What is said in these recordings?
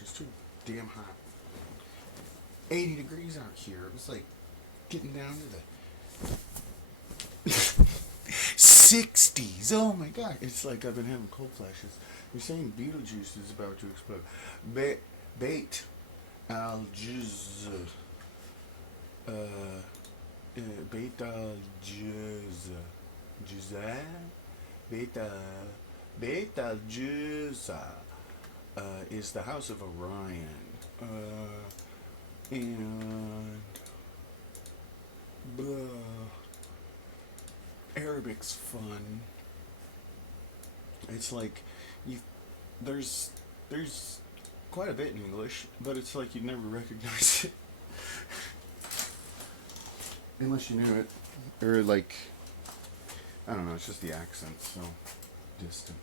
It's too damn hot. 80 degrees out here. It was like getting down to the 60s. Oh my god. It's like I've been having cold flashes. You're saying Beetlejuice is about to explode. Bait al Juz. Uh, Bait al Juz. Juzah? Beta. Beit al Juz. Is the House of Orion. And Arabic's fun. It's like you there's quite a bit in English, but it's like you'd never recognize it unless you knew it, or like I don't know. It's just the accent so distant.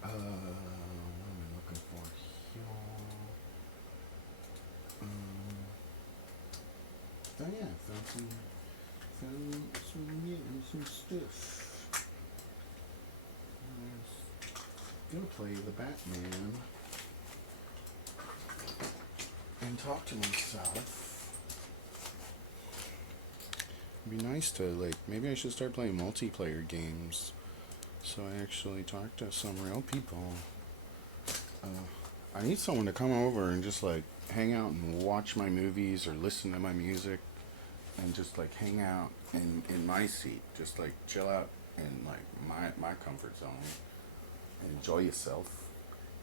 What am I looking for here? Oh yeah, found some stuff. Gonna play the Batman and talk to myself. It'd be nice to like maybe I should start playing multiplayer games so I actually talk to some real people. I need someone to come over and just like hang out and watch my movies or listen to my music and just like hang out in my seat, just like chill out in like my comfort zone and enjoy yourself.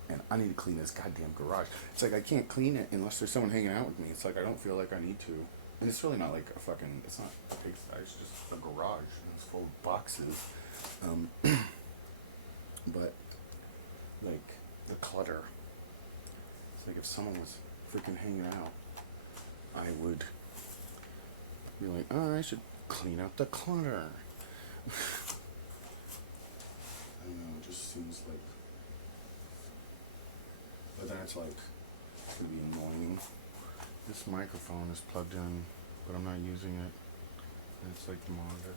And I need to clean this goddamn garage. It's like I can't clean it unless there's someone hanging out with me. It's like I don't feel like I need to. And it's really not like a fucking, it's not a pigsty, it's just a garage and it's full of boxes. But like the clutter. It's like if someone was freaking hanging out, I would be like, oh, I should clean up the clutter. I don't know, it just seems like, but then it's like, it's gonna be annoying. This microphone is plugged in, but I'm not using it. And it's like the monitor.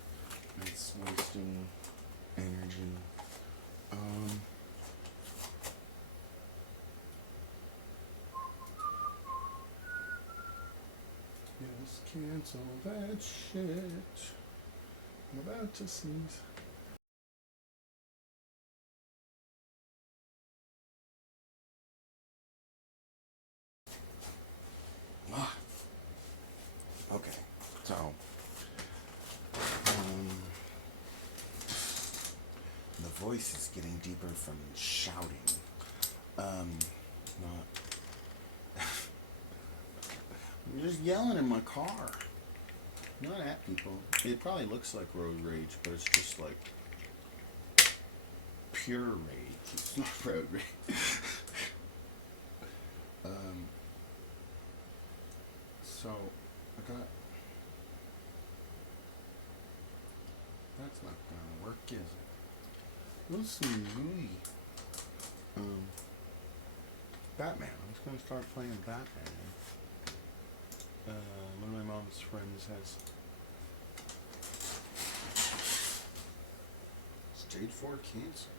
And it's wasting energy. Yes, cancel that shit. I'm about to sneeze. Ah, okay, so the voice is getting deeper from shouting. Not. I'm just yelling in my car. Not at people. It probably looks like road rage, but it's just like pure rage. It's not road rage. So I got. That's not gonna work, is it? Let's see. Batman. I'm just gonna start playing Batman. One of my mom's friends has stage 4 cancer.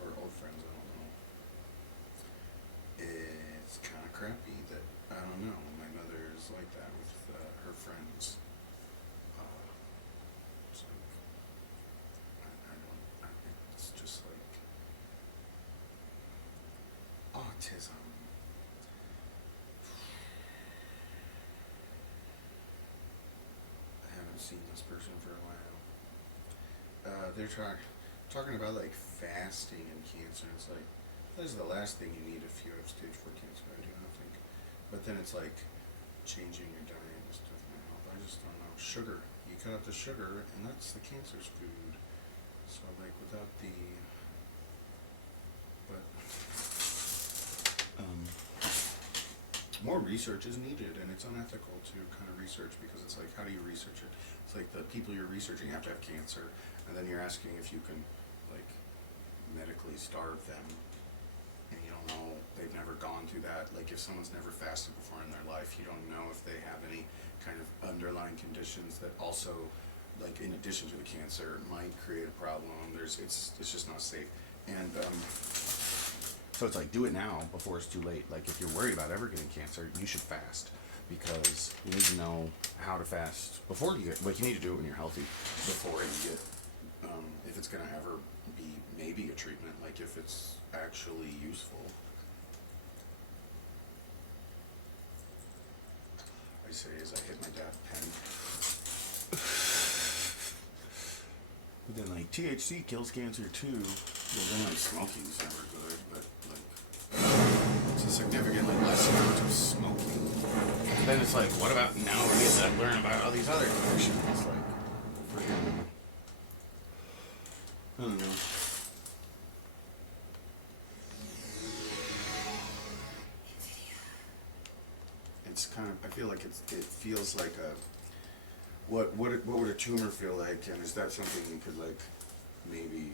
Or old friends, I don't know. It's kind of crappy that, I don't know, my mother is like that with her friends. It's like, I don't, it's just like autism. I haven't seen this person for a while. They're talking about like fasting and cancer. It's like that is the last thing you need if you have stage 4 cancer. I do not think. But then it's like changing your diet and stuff might help. I just don't know. Sugar. You cut out the sugar, and that's the cancer's food. So like without the, but more research is needed, and it's unethical to kind of research because it's like, how do you research it? It's like the people you're researching have to have cancer, and then you're asking if you can, like, medically starve them, and you don't know, they've never gone through that. Like, if someone's never fasted before in their life, you don't know if they have any kind of underlying conditions that also, like, in addition to the cancer, might create a problem. It's just not safe. And So it's like, do it now before it's too late. Like, if you're worried about ever getting cancer, you should fast, because you need to know how to fast before you get. Like, you need to do it when you're healthy, before you get. If it's gonna ever be maybe a treatment, like if it's actually useful. I say as I hit my dad's pen. But then, like, THC kills cancer too. Well, then, like, smoking's never good, but, like, it's a significantly less amount of smoking. And then it's like, what about now we get to learn about all these other conditions? It's like, freaking, I don't know. It's kind of, I feel like it feels like a, what would a tumor feel like, and is that something you could, like, maybe,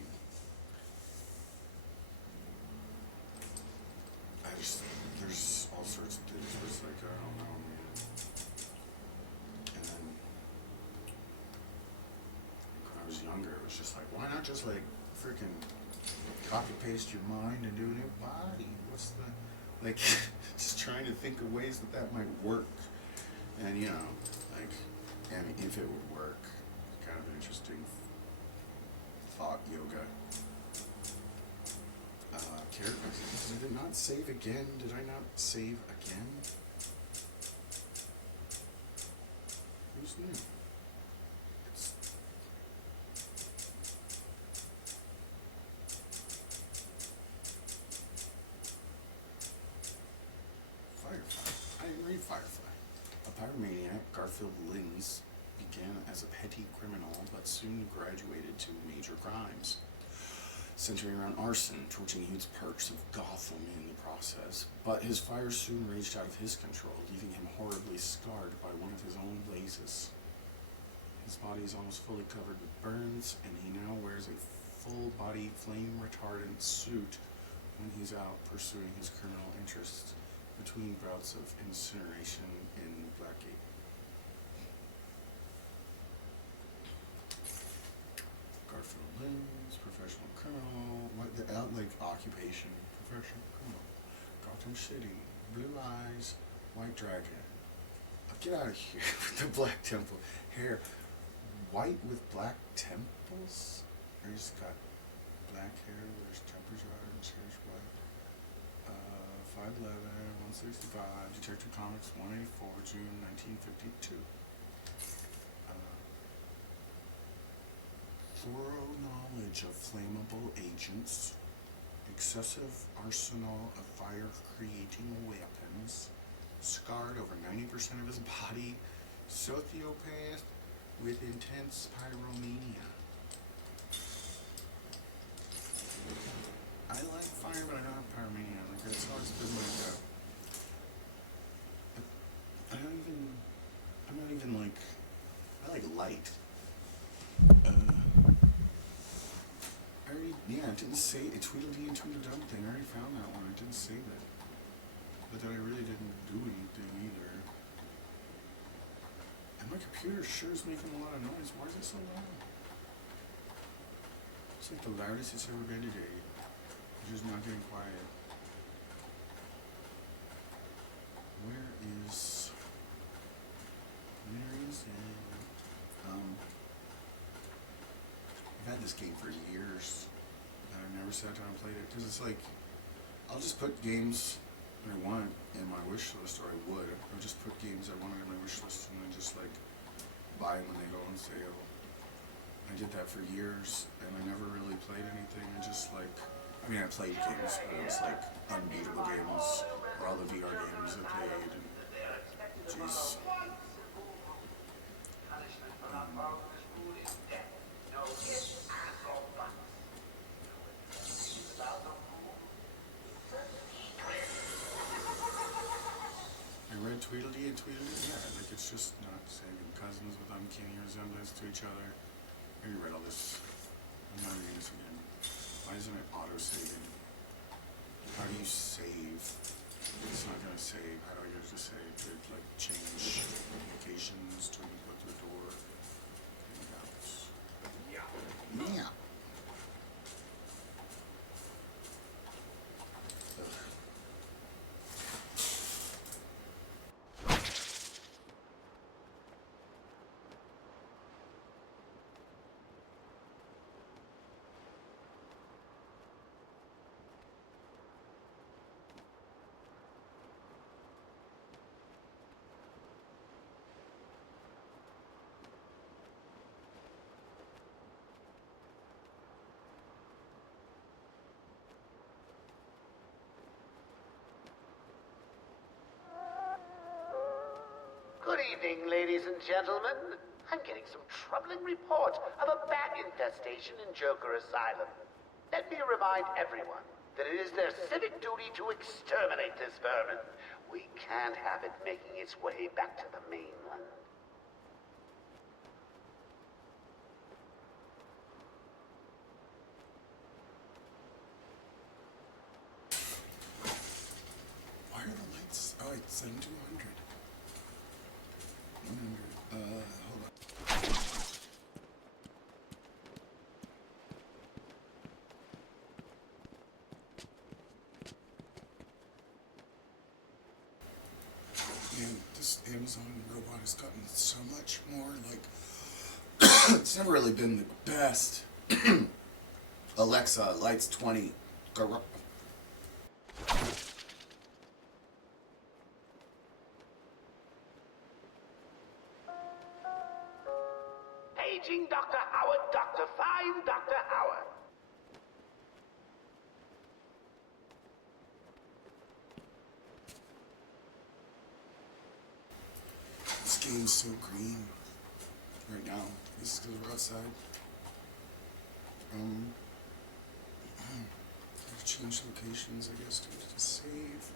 there's all sorts of things where it's like, I don't know, man. And then, when I was younger, it was just like, why not just, like, freaking copy paste your mind and do a new body? What's the, like, just trying to think of ways that might work. And, you know, like, I mean, if it would work, kind of an interesting thought yoga. Did it not save again? Did I not save again? Who's new? Firefly. I didn't read Firefly. A pyromaniac, Garfield Lynns began as a petty criminal, but soon graduated to major crimes, centering around arson, torching huge parts of Gotham in the process. But his fire soon raged out of his control, leaving him horribly scarred by one of his own blazes. His body is almost fully covered with burns, and he now wears a full-body flame-retardant suit when he's out pursuing his criminal interests between bouts of incineration in Blackgate. Garfield Lynns, professional criminal, like occupation, professional criminal. Gotham City, blue eyes, white dragon. Get out of here with the black temple hair. White with black temples? Or he's got black hair where his tempers are and his hair's white. 5'11", 165, Detective Comics 184, June 1952. Thorough knowledge of flammable agents, excessive arsenal of fire-creating weapons, scarred over 90% of his body, sociopath with intense pyromania. I like fire, but I don't have pyromania. Like, it's always been like I'm not even like, I like light. It didn't say a Tweedledee and Tweedledum thing. I already found that one. It didn't say that. But then I really didn't do anything either. And my computer sure is making a lot of noise. Why is it so loud? It's like the loudest it's ever been today. It's just not getting quiet. Where is it? I've had this game for years, and I've never sat down and played it, because it's like, I'll just put games I want in my wish list, or I would just put games I wanted in my wish list, and then just like, buy them when they go on sale. I did that for years, and I never really played anything. I just like, I mean, I played games, but it was like unbeatable games, or all the VR games I played, and jeez. I read Tweedledee and Tweedledee, yeah, like it's just not saving cousins with uncanny resemblance to each other. I already read all this. I'm not reading this again. Why isn't it auto-saving? How do you save? It's not gonna save. How do I get it to save? Do it like change locations to go through a door? Yeah. evening, ladies and gentlemen. I'm getting some troubling reports of a bat infestation in Joker Asylum. Let me remind everyone that it is their civic duty to exterminate this vermin. We can't have it making its way back to the mainland. Why are the lights? Oh, it's 7200. 100. Hold on. Man, this Amazon robot has gotten so much more like. It's never really been the best. Alexa, lights 20. Paging Dr. Howard, Dr. Fine Dr. Howard. This game's so green right now. This is because we're outside. I've changed locations, I guess, to save.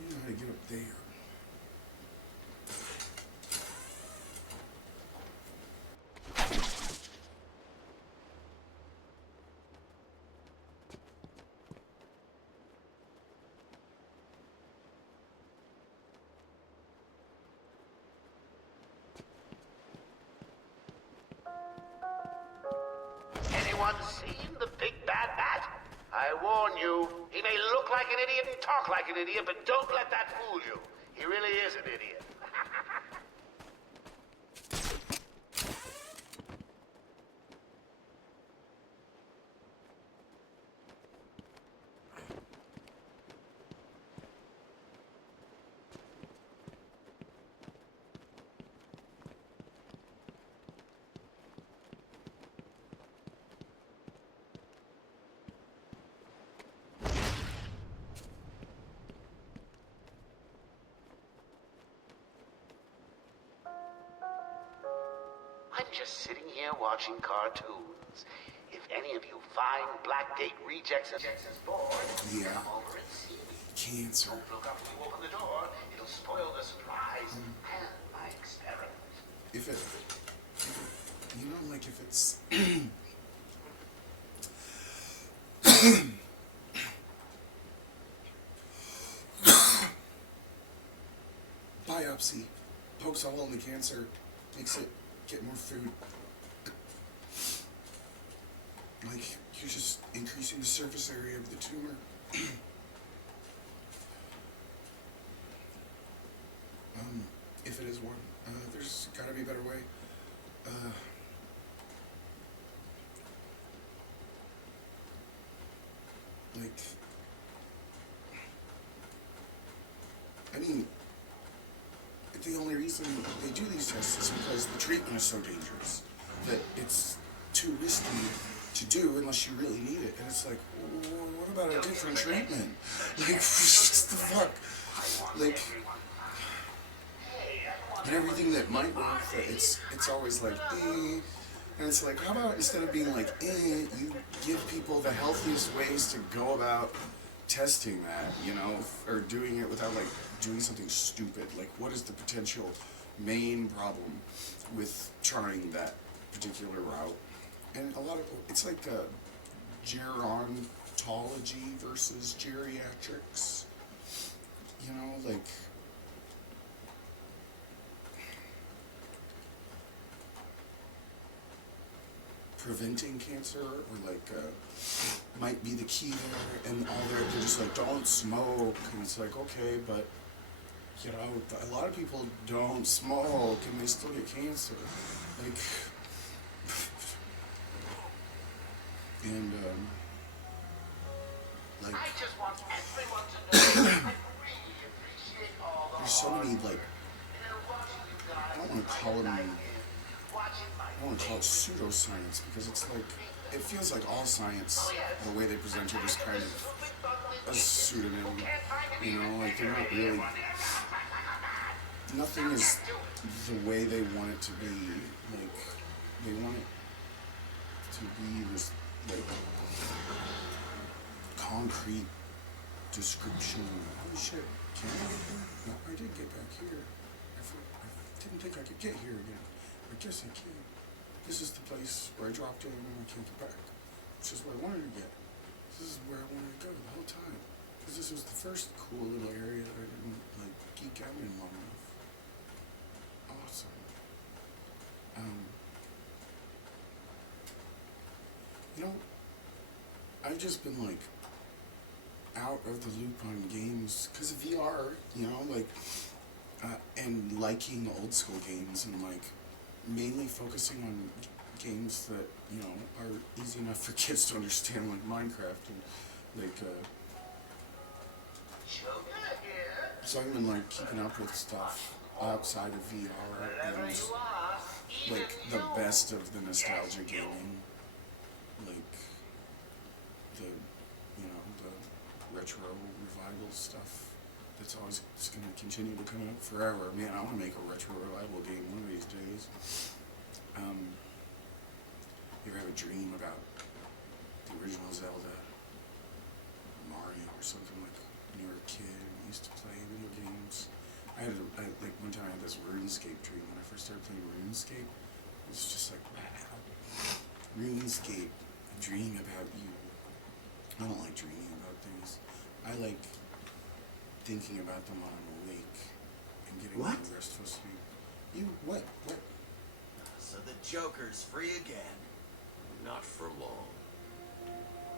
You know how to get up there. Anyone seen the big bad bat? I warn you, he may look like an idiot and talk like an idiot, but don't let that fool you. He really is an idiot. I'm just sitting here watching cartoons. If any of you find Blackgate Rejects bored, Yeah. come over and see me. Cancer. Don't look up when you open the door. It'll spoil the surprise and my experiment. If it, you know, like if it's, biopsy, pokes a hole in the cancer, makes it get more food. Like, you're just increasing the surface area of the tumor. If it is one, there's gotta be a better way. Like, I mean, the only reason they do these tests is because the treatment is so dangerous that it's too risky to do unless you really need it. And it's like, well, what about a different treatment? Like, what the fuck? Like, and everything that might work, it's always like, eh. And it's like, how about instead of being like, eh, you give people the healthiest ways to go about testing that, you know, or doing it without like doing something stupid. Like, what is the potential main problem with trying that particular route? And a lot of it's like gerontology versus geriatrics. You know, like preventing cancer or like might be the key there, and all they're just like, don't smoke, and it's like, okay, but you know, a lot of people don't smoke and they still get cancer, like, and like, I just want everyone to know I really appreciate all the there's so many like, watching you guys. I don't want to call them, I Watching my don't want to call it pseudoscience because it's like it feels like all science, the way they present it, is kind of a pseudonym. You know, like they're not really. Nothing is the way they want it to be. Like they want it to be this like concrete description. Oh shit! Can I get here? No, I did get back here. I didn't think I could get here again. I guess I can. This is the place where I dropped in and I can't get back. This is where I wanted to get. This is where I wanted to go the whole time. Because this was the first cool little area that I didn't like geek out in long enough. Awesome. You know, I've just been like out of the loop on games because of VR, you know, like, and liking old school games and like mainly focusing on games that, you know, are easy enough for kids to understand, like Minecraft and like, so I've been like keeping up with stuff outside of VR and like the best of the nostalgia gaming, like the, you know, the retro revival stuff that's always going to continue to come out forever. Man, I want to make a retro revival game one of these days. You ever have a dream about the original Zelda, or Mario, or something like when you were a kid and you used to play video games? Like one time I had this RuneScape dream when I first started playing RuneScape. It was just like, wow, RuneScape, a dream about you. I don't like dreaming about things. I like thinking about them when I'm awake and getting into restful sleep. What? So the Joker's free again. Not for long.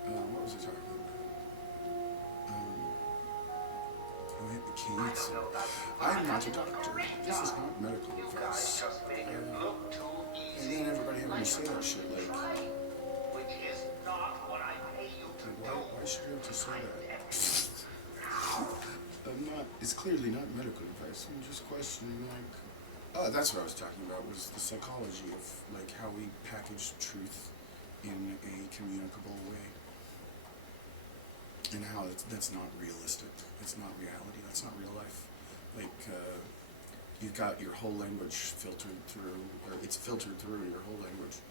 What was I talking about? I can't say. I'm not a doctor. This is not medical advice. And then everybody having to say that shit, like, why should you have to say that? It's clearly not medical advice. I'm just questioning, like, that's what I was talking about, was the psychology of, like, how we package truth in a communicable way. And how that's not realistic. It's not reality. That's not real life. Like, you've got your whole language filtered through, or it's filtered through your whole language,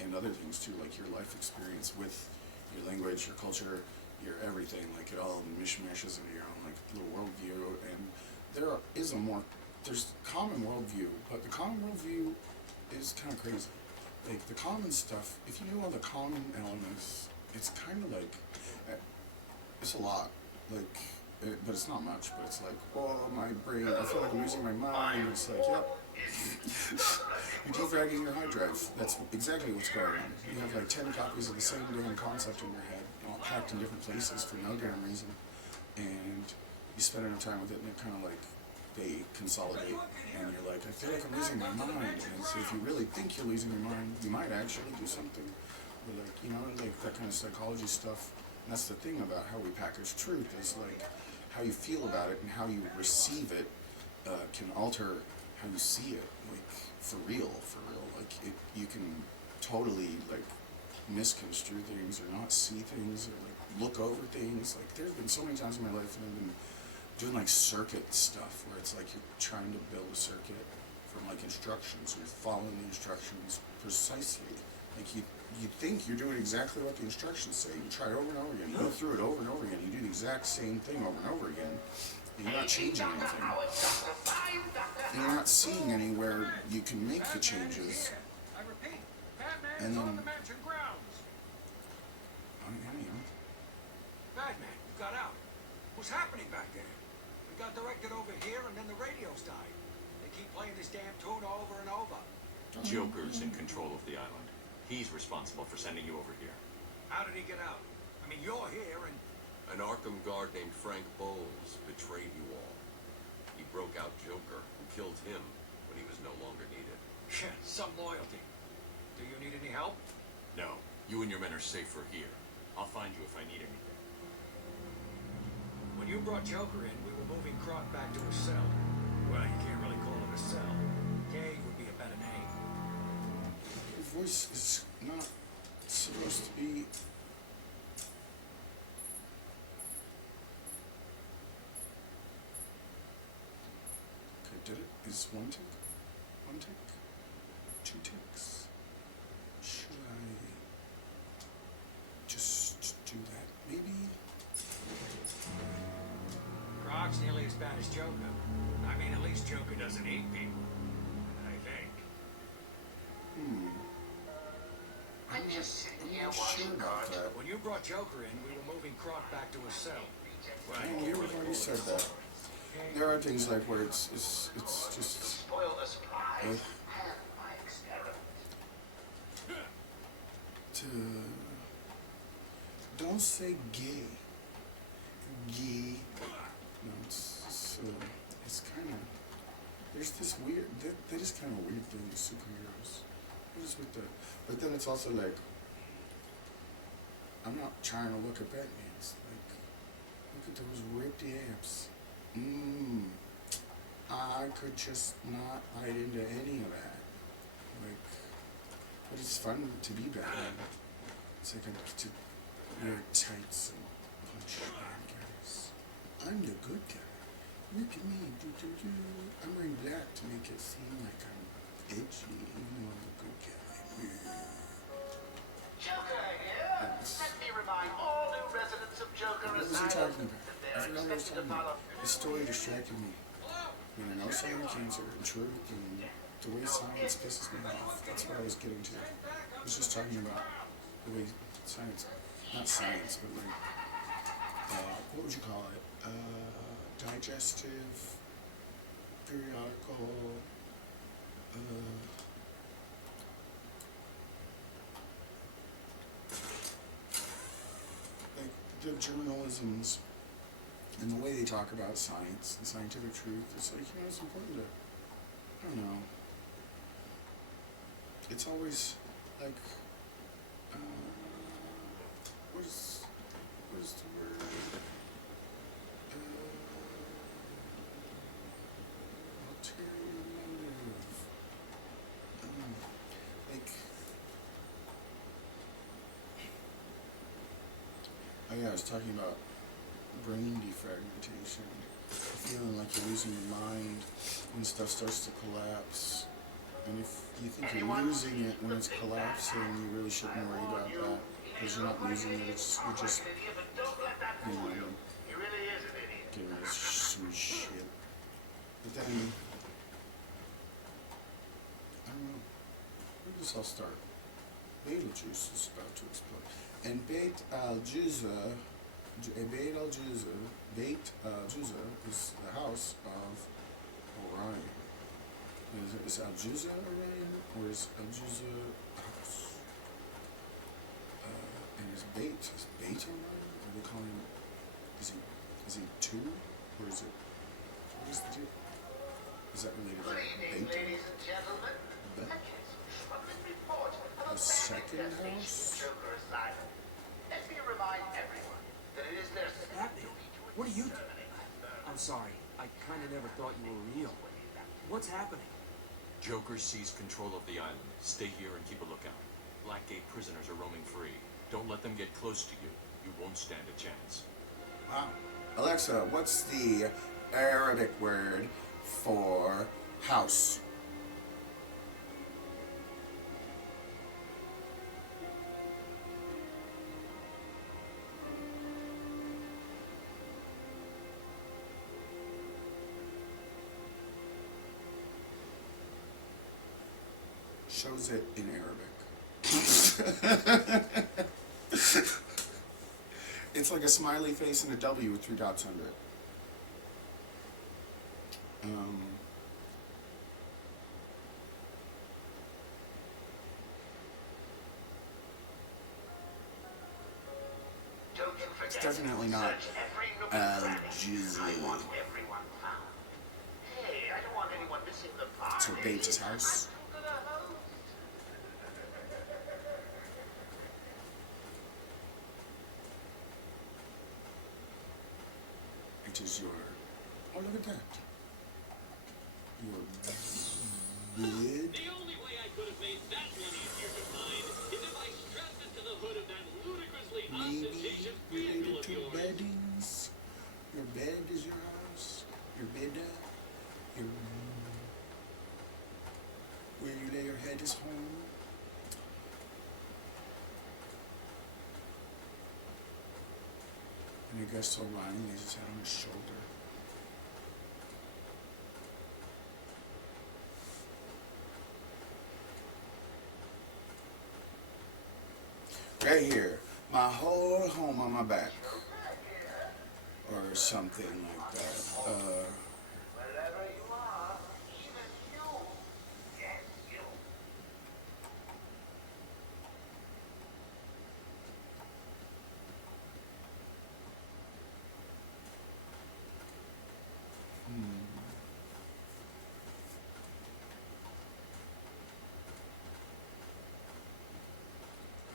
and other things too, like your life experience with your language, your culture, your everything. Like it all mishmashes into your own like little worldview. And there's common worldview, but the common worldview is kind of crazy. Like the common stuff, if you know all the common elements, it's kind of like, it's a lot, like, but it's not much, but it's like, oh, my brain, I feel like I'm using my mind, it's like, yep. You're defragging your hard drive, that's exactly what's going on. You have like 10 copies of the same damn concept in your head, all packed in different places for no damn reason, and you spend enough time with it, and it kind of like, they consolidate, and you're like, I feel like I'm losing my mind, and so if you really think you're losing your mind, you might actually do something, or like, you know, like that kind of psychology stuff. And that's the thing about how we package truth, is like, how you feel about it and how you receive it can alter how you see it, like, for real, like, you can totally, like, misconstrue things, or not see things, or, like, look over things. Like, there's been so many times in my life that I've been doing like circuit stuff where it's like you're trying to build a circuit from like instructions, and you're following the instructions precisely. Like you think you're doing exactly what the instructions say. You try it over and over again. You go through it over and over again. You do the exact same thing over and over again. And you're not changing anything. And you're not seeing anywhere you can make the changes. And then, Batman, you got out. What's happening back there? We got directed over here and then the radios died. They keep playing this damn tune over and over. Joker's in control of the island. He's responsible for sending you over here. How did he get out? I mean, you're here and... An Arkham guard named Frank Bowles betrayed you all. He broke out Joker and killed him when he was no longer needed. Some loyalty. Do you need any help? No, you and your men are safer here. I'll find you if I need anything. When you brought Joker in, we were moving Croc back to his cell. Well, you can't really call it a cell. Cage would be a better name. your voice is not It's supposed to be. Okay, did it? Is one tick? One tick? Two ticks? Should I just do that? Maybe? Croc's nearly as bad as Joker. I mean, at least Joker doesn't eat people. I think. I'm just sitting I'm here not watching sure about cartoons. that. When you brought Joker in, we were moving Croc back to his cell. Man, you already said that. There are things like where it's just. Spoil the surprise Ugh. and my experiment. To don't say gay. Gay. No, it's kind of. There's this weird. That is kind of weird thing with superheroes. What is with the? But then it's also like. I'm not trying to look at Batman's. Like, look at those ripped abs. I could just not hide into any of that. Like, but it's fun to be Batman. It's like I get to wear tights and punch bad guys. I'm the good guy. Look at me. I'm wearing black to make it seem like I'm edgy, even though I'm the good guy. Joker here. Let me remind all new residents of Joker What was he Asylum talking about? that I they're forgot what he was expected to talking about. follow. The story distracted me. You know, no sign of cancer and truth and the way science pisses me off. That's what I was getting to. I was just talking about the way science, not science, but like, what would you call it? Digestive, periodical, like the journalisms and the way they talk about science and scientific truth. It's like, you know, it's important to, I don't know. It's always like, what is the word? Ulterior motive. Like, oh yeah, I was talking about brain defragmentation, feeling like you're losing your mind when stuff starts to collapse. And if you think you're losing it when it's collapsing, you really shouldn't worry about that, because you're not losing it, you're just, you know, He really is an idiot. getting this sweet shit. But then, I don't know, where does this all start? Beetlejuice is about to explode. And Beit al-Juzah is the house of Orion. Is Al-Juzah Orion, or is Al-Juzah a house? And is Beit Orion? Are they calling him, is he two? Or is it, what is the deal? Is that related Good to evening, Beit? ladies and gentlemen. Bet? I get some troubling report of a A second infestation in house? Joker Asylum. Let me remind everyone that it is their civic Batman, duty to what are you doing? exterminate. I'm sorry. I kind of never thought you were real. What's happening? Joker seized control of the island. Stay here and keep a lookout. Blackgate prisoners are roaming free. Don't let them get close to you. You won't stand a chance. Wow. Alexa, what's the Arabic word for house? Shows it in Arabic. It's like a smiley face and a W with 3 dots under it. Don't you forget It's definitely to not search every nook and cranny. Al-Juzah. I want everyone found. Hey, I don't want anyone missing the party. So Bates' house? I'm too good a host. It is your. Oh, look at that. Your bid. The only way I could have made that one easier to find is if I strapped it to the baby related to beddings. Your bed is your house. Your bed, your where you lay your head is home. And I guess Orion lays his head on his shoulder. Right here, my whole home on my back, or something like that. Wherever you are, even you. Yes, you.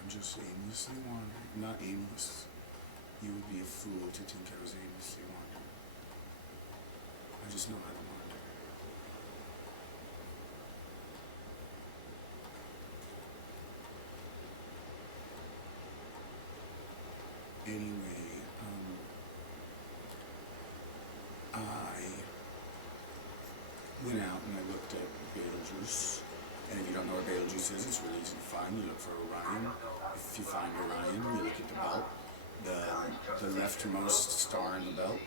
I'm just aimlessly wandering. Not aimless. You would be a fool to think I was aimlessly wandering. I just know how to wander. Anyway, I went out and I looked at Beetlejuice. And if you don't know what Beetlejuice is, it's really easy to find. You look for Orion. If you find Orion, you look at the belt. The leftmost star in the belt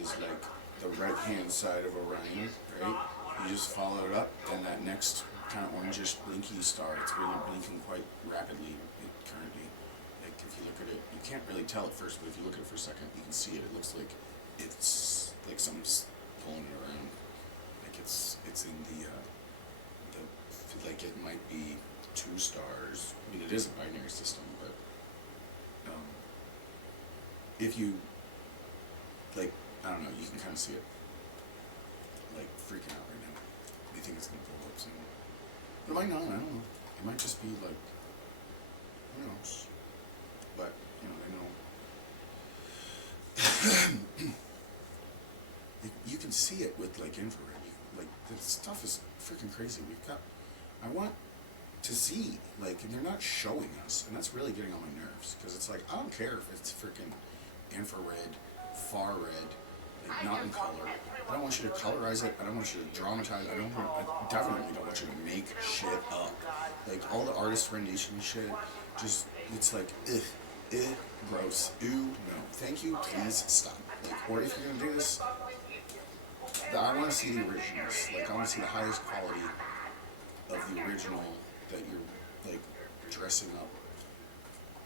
is like the right-hand side of Orion, right? You just follow it up, and that next kind of orangish blinky star, it's really blinking quite rapidly currently. Like if you look at it, you can't really tell at first, but if you look at it for a second, you can see it. It looks like it's like something's pulling it around. Like it's in the like it might be 2 stars. I mean, it is a binary system, but if you like, I don't know, you can kind of see it like freaking out right now. They think it's gonna blow up soon. It might not. I don't know. It might just be like, who knows? But you know, they know. You can see it with like infrared. Like this stuff is freaking crazy. I want to see, like, and they're not showing us, and that's really getting on my nerves, because it's like, I don't care if it's freaking infrared, far red, like, not in color. I don't want you to colorize it, I don't want you to dramatize it, I definitely don't want you to make shit up. Like, all the artist rendition shit, just, it's like, gross, ew, no, thank you, please stop. Like, or if you're gonna do this, I want to see the originals, like, I want to see the highest quality of the original that you're like dressing up,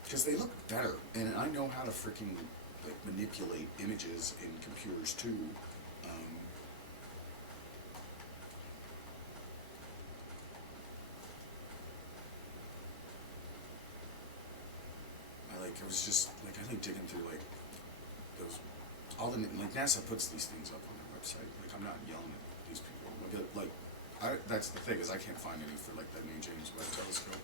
because they look better, and I know how to freaking like manipulate images in computers too. I was just like, I like digging through like those, all the, like NASA puts these things up on their website. Like I'm not yelling at these people. That's the thing, is I can't find any for like the new James Webb Telescope,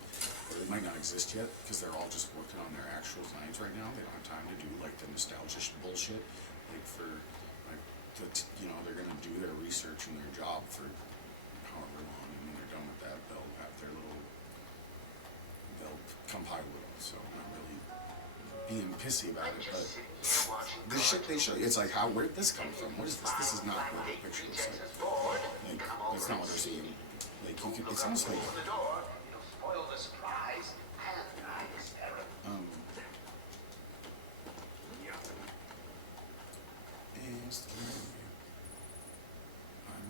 or it might not exist yet because they're all just working on their actual designs right now. They don't have time to do like the nostalgia bullshit, like for like they're gonna do their research and their job for however long, and when they're done with that, they'll compile it all. So I'm not really being pissy about it, but the shit they show you, it's like, where did this come from? What is this? This is not what the picture looks like. Like, that's not what they're seeing. Like, you can, it's almost like, I'm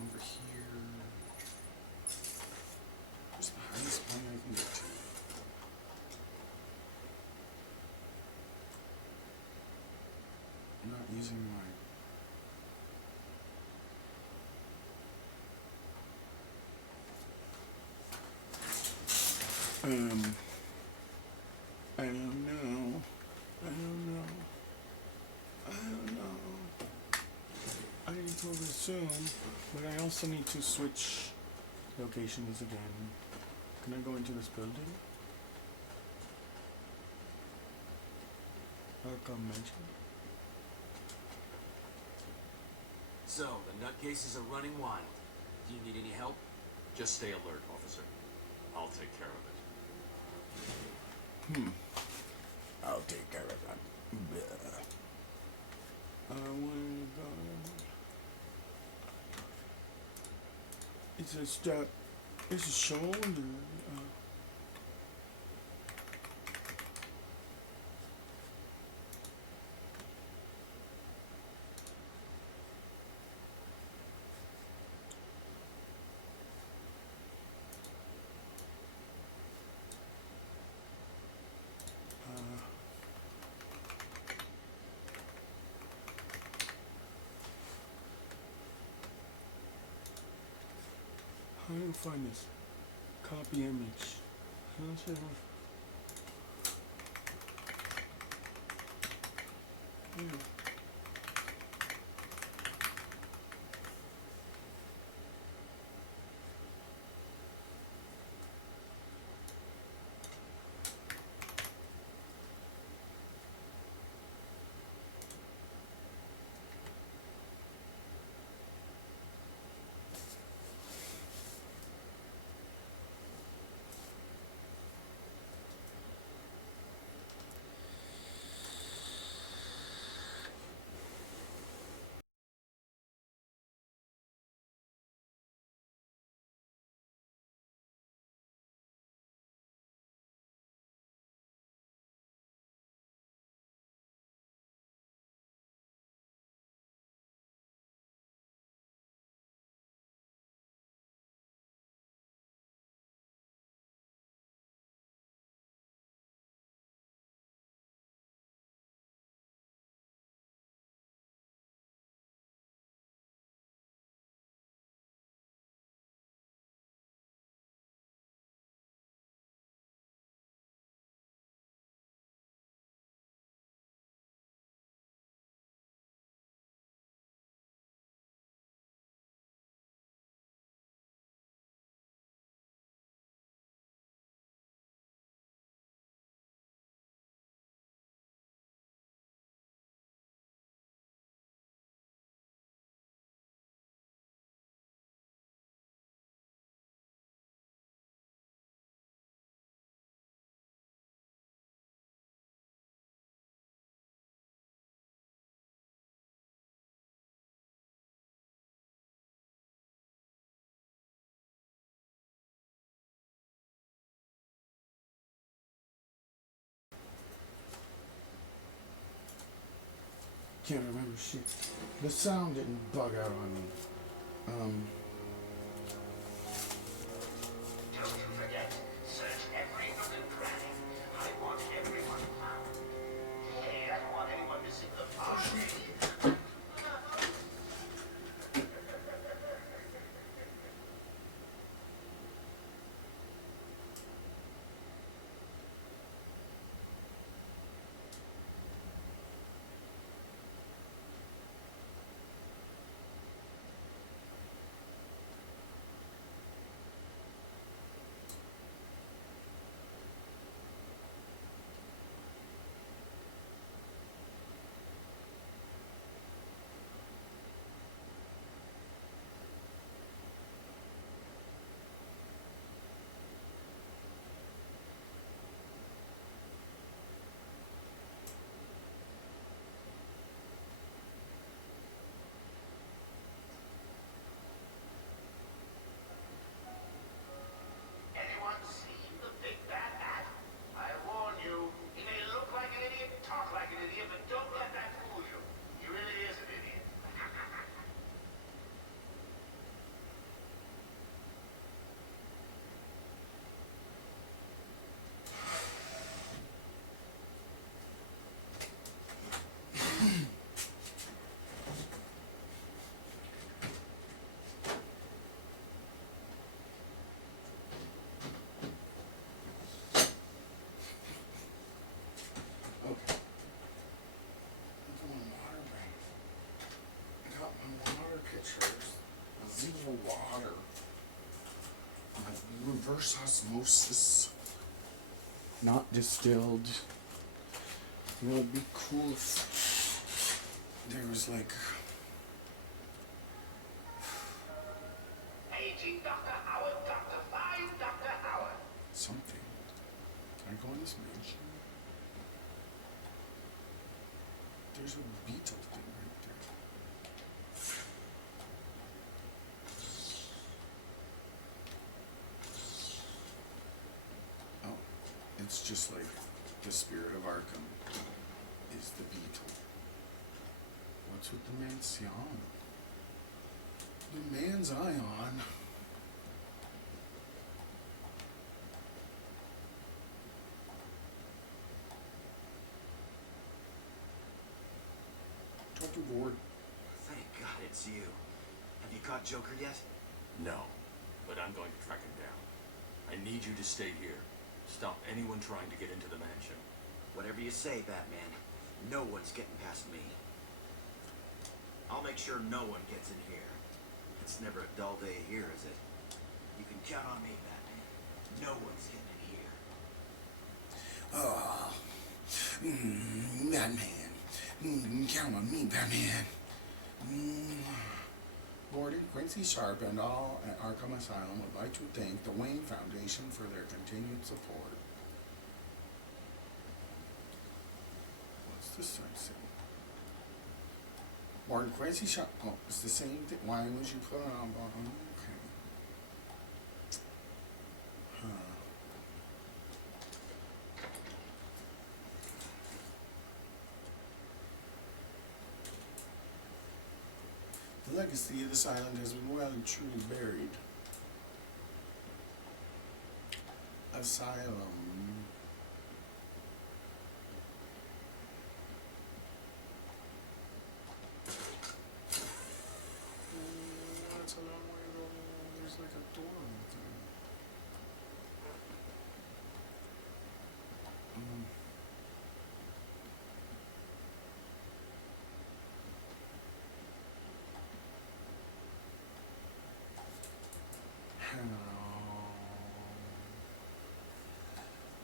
over here. Where's the highest point I can get to? I'm not using my... I don't know. I need to resume, but I also need to switch locations again. Can I go into this building? Our convention? So, the nutcases are running wild. Do you need any help? Just stay alert, officer. I'll take care of it. I'll take care of that. I wanna go. It's a strap. It's a shoulder. How do you find this? Copy image. Yeah. Can't remember shit. The sound didn't bug out on me. Don't you forget, search every nook and cranny. I want everyone found. Hey, I don't want anyone missing the party. Anyone seen the big bad hat? I warn you, he may look like an idiot, talk like an idiot, but don't let that fool you. He really is an idiot. Okay. I got my water bag. I got my water pitchers. Zero water. My reverse osmosis. Not distilled. You know, it'd be cool if there was like Paging Dr. Howard, Dr. Fine, Dr. Howard. something. Can I go on this mansion? There's a beetle thing right there. Oh, it's just like the spirit of Arkham is the beetle. What's with the mansion? The man's ion. Talk to Gord. Thank God it's you. Have you caught Joker yet? No, but I'm going to track him down. I need you to stay here. Stop anyone trying to get into the mansion. Whatever you say, Batman. No one's getting past me. I'll make sure no one gets in here. It's never a dull day here, is it? You can count on me, Batman. No one's getting in here. Oh, Batman. Count on me, Batman. Gordon, Quincy Sharp, and all at Arkham Asylum would like to thank the Wayne Foundation for their continued support. What's this sign say? Gordon, Quincy Sharp. Oh, it's the same thing. Why would you put it on bottom? Okay. Huh. The legacy of this island has been well and truly buried. Asylum. That's a long way to go. There's like a door on the thing.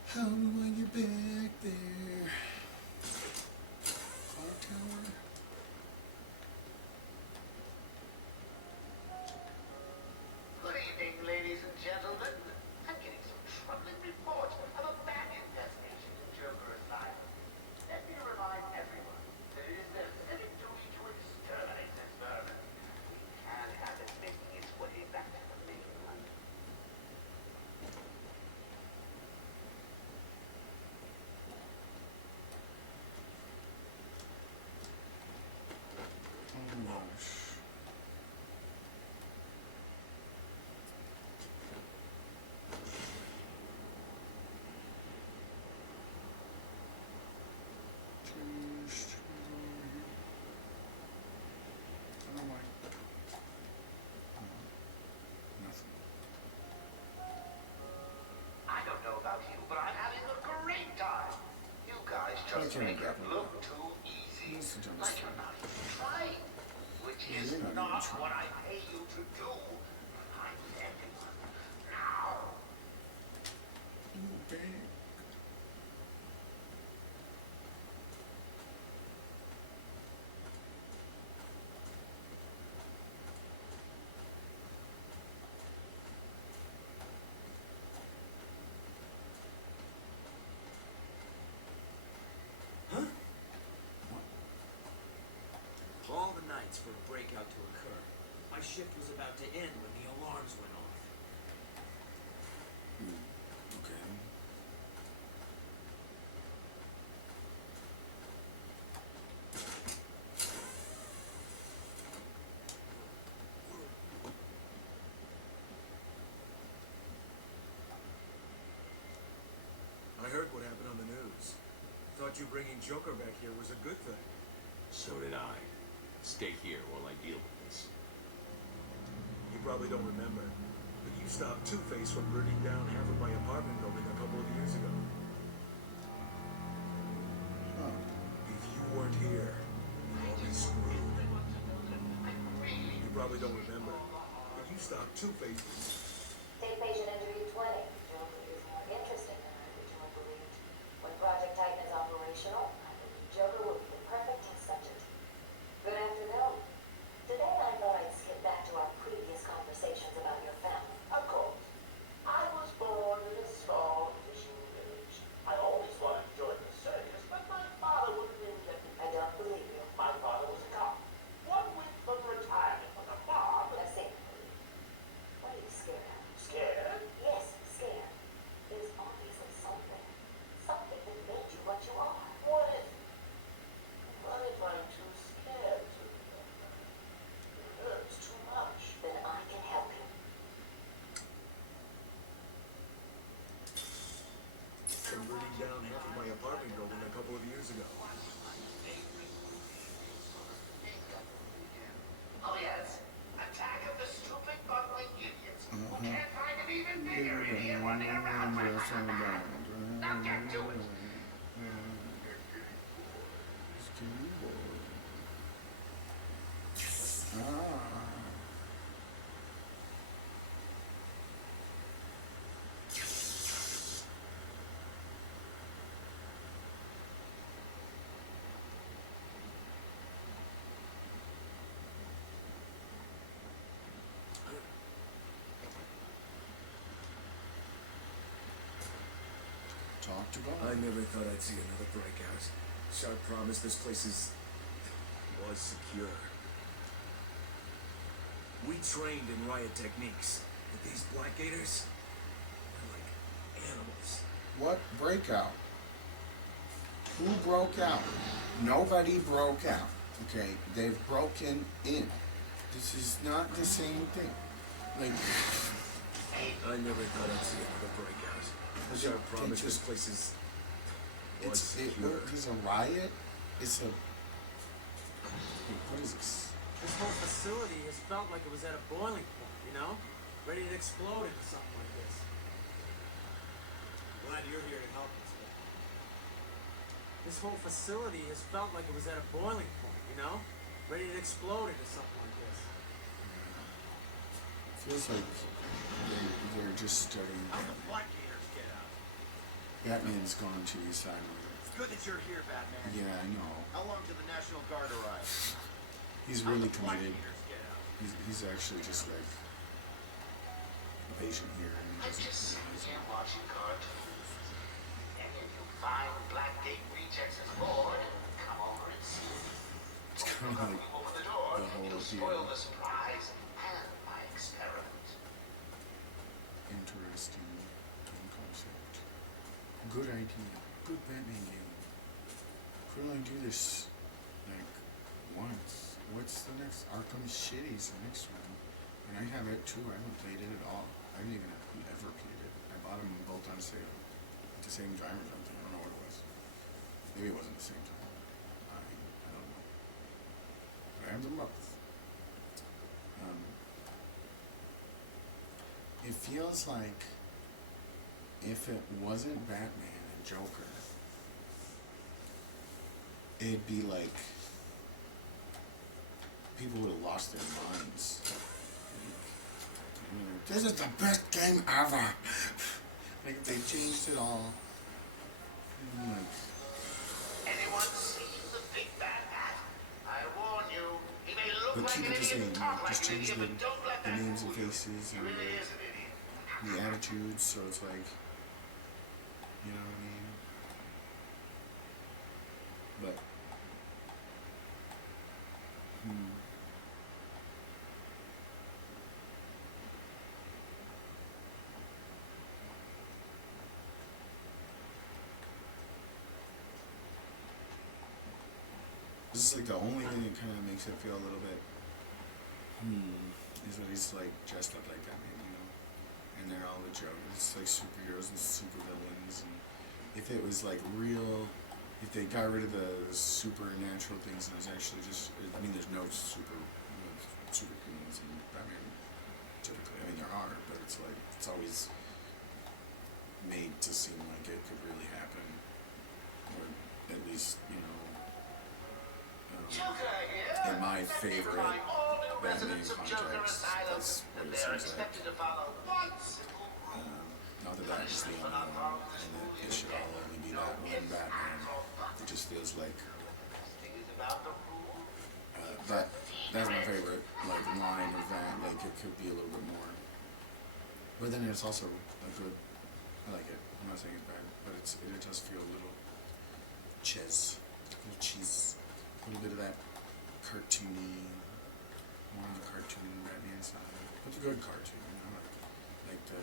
How do I get back there? Clock tower? Good evening, ladies and gentlemen. I'm getting some troubling reports of a bat infestation in Joker Asylum. Let me remind everyone that it is their civic duty to exterminate this vermin. We can't have it making its way back to the mainland. Oh gosh. Just I don't like nothing. I don't know about you, but I'm having a great time. You guys just Okay, make it Gavin. look too easy. Let's do this Like thing. you're not even trying. Which Yeah, is you're not even not trying. what I pay you to do. I'm everyone. Now. Okay. All the nights for a breakout to occur. My shift was about to end when the alarms went off. Okay. I heard what happened on the news. Thought you bringing Joker back here was a good thing. So did I. Stay here while I deal with this. You probably don't remember, but you stopped Two-Face from burning down half of my apartment building a couple of years ago. Huh. If you weren't here, we'd all be screwed. You probably don't remember, but you stopped Two-Face. Take patient entry 20. Joker is more interesting than I originally believed. When Project Titan is operational, I believe Joker will be the perfect test subject. Good afternoon. Today I thought I'd skip back to our previous conversations about your family. Of course. I was born in a small fishing village. I always wanted to join the circus, but my father wouldn't even let me. I don't believe you. Talk to God. I never thought I'd see another breakout. Sharp promised this place was secure. We trained in riot techniques, but these Blackgaters are like animals. What breakout? Who broke out? Nobody broke out. Okay, they've broken in. This is not the same thing. Like, I never thought I'd see another breakout. Sharp promised this place was secure. It's a riot. It's a. What is this? This whole facility has felt like it was at a boiling point, you know? Ready to explode into something like this. Glad you're here to help us. This whole facility has felt like it was at a boiling point, you know? Ready to explode into something like this. Feels like they're just starting. How the Blackgaters get out? Batman's gone to the asylum. It's good that you're here, Batman. Yeah, I know. How long till the National Guard arrive? He's How really the committed. Blackgaters get out? He's actually just like a patient here. And he I'm doesn't, just you know, sitting here watching cartoons. And if you find Blackgate rejects is bored, come over and see. it's kind of like Open the door, the whole it'll spoil deal. the surprise and my experiment. Interesting concept. Good idea. Good Batman game. Could only do this like once. What's the next? Arkham City's the next one. And I have it too. I haven't played it at all. I haven't even ever played it. I bought them both on sale at the same time or something. I don't know what it was. Maybe it wasn't the same time. I don't know. But I have them both. It feels like if it wasn't Batman and Joker, it'd be like people would have lost their minds. This is the best game ever. Like if they changed it all. Like, Anyone seen the big bad hat? I warn you, he may look but like keep an it the idiot same. and talk like Just an change idiot, but don't let the that names and fool you. faces He and really is an idiot. the attitudes, so it's like, you know what I mean? But, this is like the only thing that kind of makes it feel a little bit, is that he's like dressed up like Batman, you know? And they're all the jokes. It's like superheroes and supervillains. And if it was like real, if they got rid of the supernatural things and it was actually just, I mean, there's no superhumans in Batman typically. I mean, there are, but it's like, it's always made to seem like it could really happen. Or at least, you know, Joker here. in my Let me favorite remind all new Batman residents of Joker context, Asylum that's what that it they're seems like. expected to follow one simple rule. Not that that is the only one, and that it should all only be that one Batman. It just feels like, Thing is about the rule. that's my favorite, like, line of that, like, it could be a little bit more. But then it's also a good, I like it, I'm not saying it's bad, but it does feel a little cheese, a little bit of that cartoony, more of the cartoon Batman style, but the good cartoon, you know, like the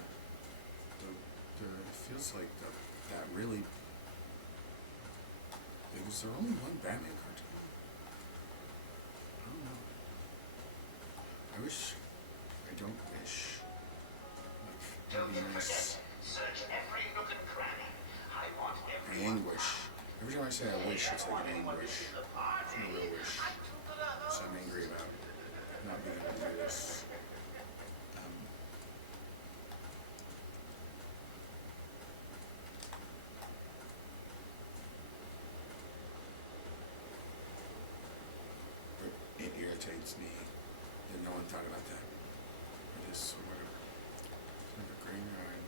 it feels like that really, was there only one Batman cartoon? I don't know. I don't wish, like, Don't that'd you be nice. forget, search every nook and cranny. I want everyone. Anguish. Every time I say I wish, it's like an anguish. It's no real wish. So I'm angry about not being able to do this. irritates me that no one thought about that. It is whatever. It's like a graveyard.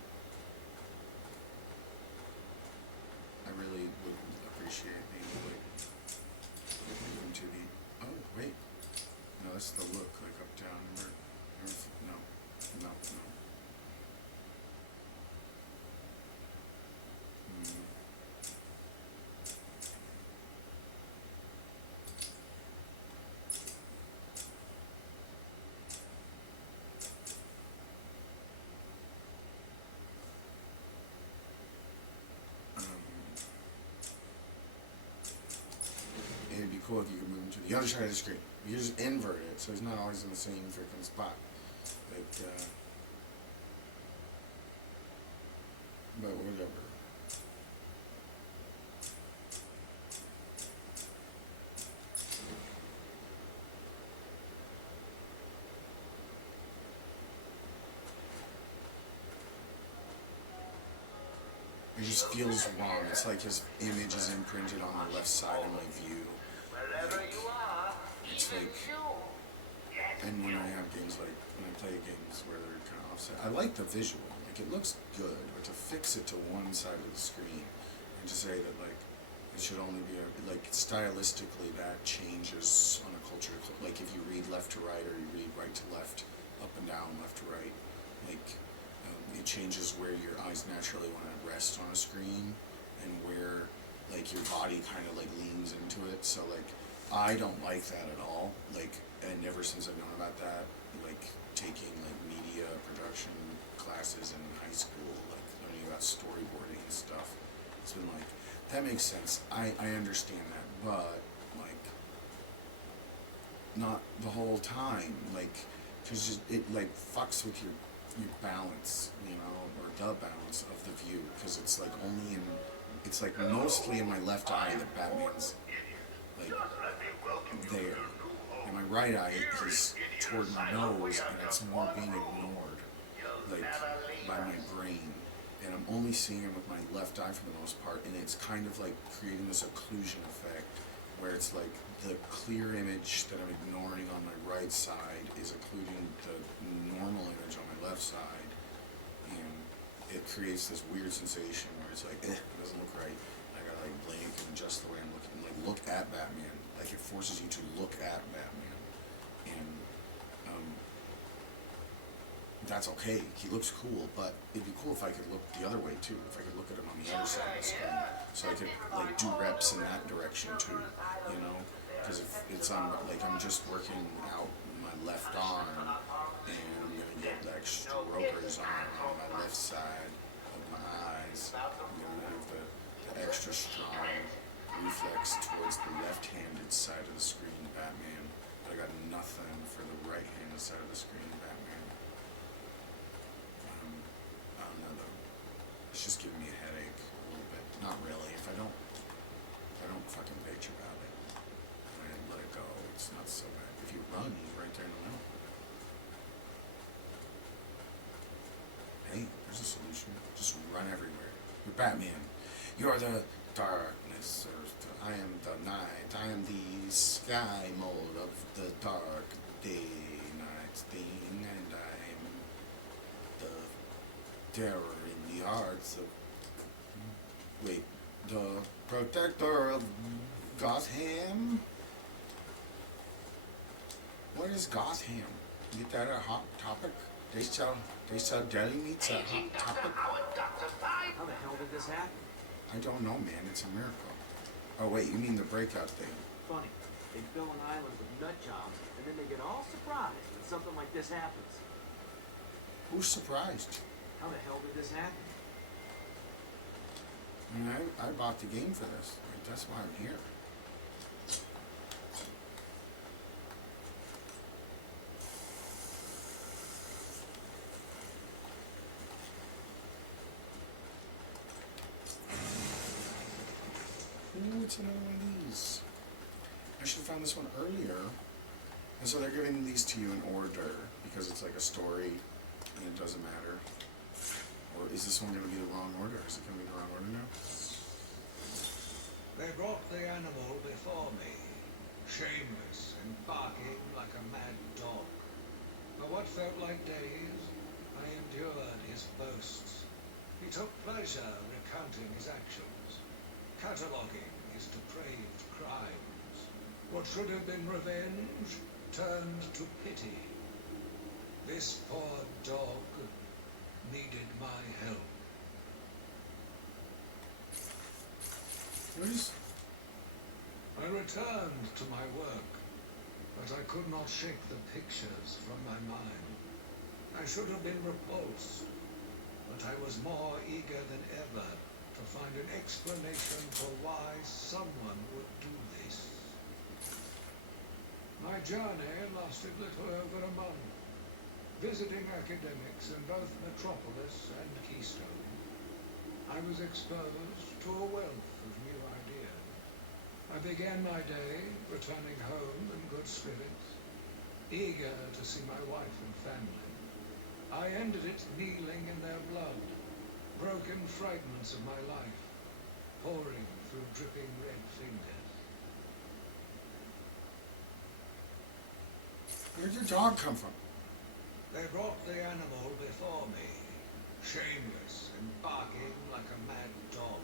I really would appreciate being like moving to the. Oh wait, no, that's the look like up down. No, no, no. It'd be cool if you could move him to the other side of the screen. You just invert it, so he's not always in the same freaking spot. But whatever. It just feels wrong. It's like his image is imprinted on the left side of my view. Wherever you are, It's even like, you. and when I have games like, when I play games where they're kind of offset, I like the visual. Like, it looks good, but to fix it to one side of the screen and to say that, like, it should only be, like, stylistically that changes on a culture. Like, if you read left to right or you read right to left, up and down, left to right, like, it changes where your eyes naturally want to rest on a screen and where, like, your body kind of, like, leans into it. So, like, I don't like that at all. Like, and ever since I've known about that, like, taking, like, media production classes in high school, like, learning about storyboarding and stuff, it's been like, that makes sense. I understand that, but, like, not the whole time. Like, because it, like, fucks with your balance, you know, or the balance of the view, because it's like only in, it's like mostly in my left eye that Batman's like there. In my right eye, he's toward my nose, and it's more being ignored, like, by my brain. And I'm only seeing him with my left eye for the most part, and it's kind of like creating this occlusion effect, where it's like the clear image that I'm ignoring on my right side is occluding the normal image on my left side, and it creates this weird sensation where it's like, it doesn't look right. I gotta like blink and adjust the way I'm looking, like look at Batman. Like, it forces you to look at Batman, and that's okay. He looks cool, but it'd be cool if I could look the other way too. If I could look at him on the other side of the screen, so I could like do reps in that direction too. You know, because if it's on, like, I'm just working out my left arm, and I'm gonna get like strokers on my left side of my eyes. I'm gonna have the extra strong reflex towards the left-handed side of the screen, Batman. But I got nothing for the right-handed side of the screen, Batman. I don't know though. It's just giving me a headache a little bit. Not really. If I don't fucking bitch about it and let it go, it's not so bad. If you run, he's right there in the middle. Hey, there's a solution. Just run everywhere. You're Batman. You're the darkness. I am the night. I am the sky mode of the dark day-night thing, and I am the terror in the hearts of... Wait, the protector of Gotham? What is Gotham? Get that a hot topic? They sell deli meats a hot topic? How the hell did this happen? I don't know, man. It's a miracle. Oh, wait, you mean the breakout thing? Funny. They fill an island with nut jobs, and then they get all surprised when something like this happens. Who's surprised? How the hell did this happen? I mean, I bought the game for this. Like, that's why I'm here. Ooh, it's another one of these. I should have found this one earlier. And so they're giving these to you in order because it's like a story and it doesn't matter. Or is this one going to be the wrong order? Is it going to be the wrong order now? They brought the animal before me, shameless and barking like like days, I endured his boasts. He took pleasure recounting his actions, cataloguing his depraved crimes. What should have been revenge turned to pity. This poor dog needed my help. I returned to my work, but I could not shake the pictures from my mind. I should have been repulsed, but I was more eager than ever to find an explanation for why someone would do this. My journey lasted little over a month, visiting academics in both Metropolis and Keystone. I was exposed to a wealth of new ideas. I began my day returning home in good spirits, eager to see my wife and family. I ended it kneeling in their blood, broken fragments of my life, pouring through dripping red fingers. Where'd your dog come from? They brought the animal before me, shameless and barking like a mad dog.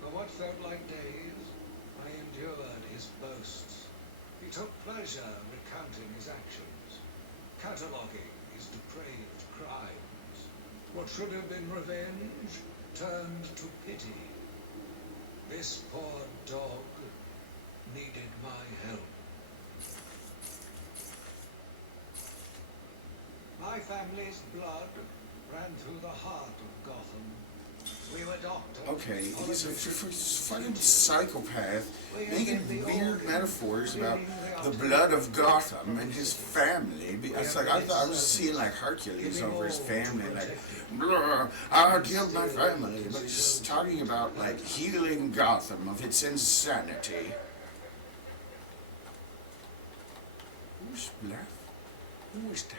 For what felt like days, I endured his boasts. He took pleasure recounting his actions, cataloguing his depraved crimes. What should have been revenge turned to pity. This poor dog needed my help. My family's blood ran through the heart of Gotham. We were doctors. Okay, he's a fucking psychopath making weird metaphors about the blood of Gotham and his family. It's like I thought I was seeing like Hercules over his family, like I killed my family, but he's talking about like healing Gotham of its insanity. Who's black? Who is that?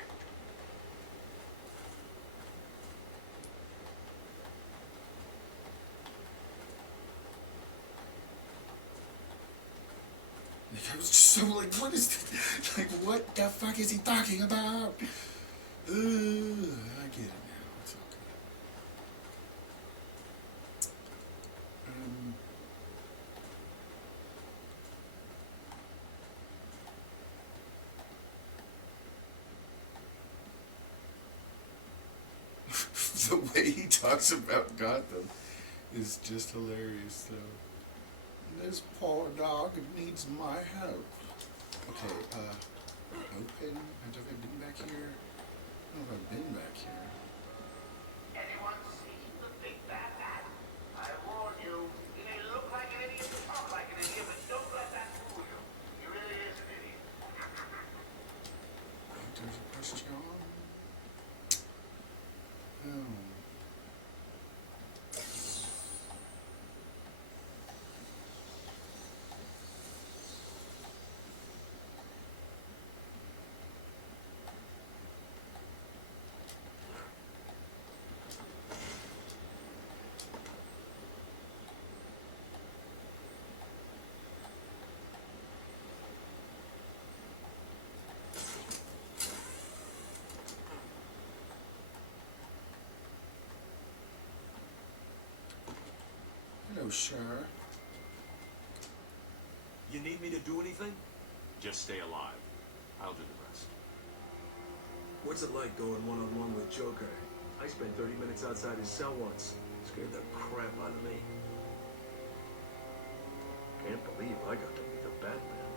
I was just so like, what is this? Like, what the fuck is he talking about? I get it now. It's okay. The way he talks about Gotham is just hilarious, though. This poor dog needs my help. Okay, open. Have I been back here? I don't know if I've been back here. Anyone seen the big bad man? I warn you, he may look like an idiot, talk like an idiot, but don't let that fool you. He really is an idiot. There's a question. Oh. Hello, sir. You need me to do anything? Just stay alive. I'll do the rest. What's it like going one-on-one with Joker? I spent 30 minutes outside his cell once. Scared the crap out of me. Can't believe I got to be the Batman.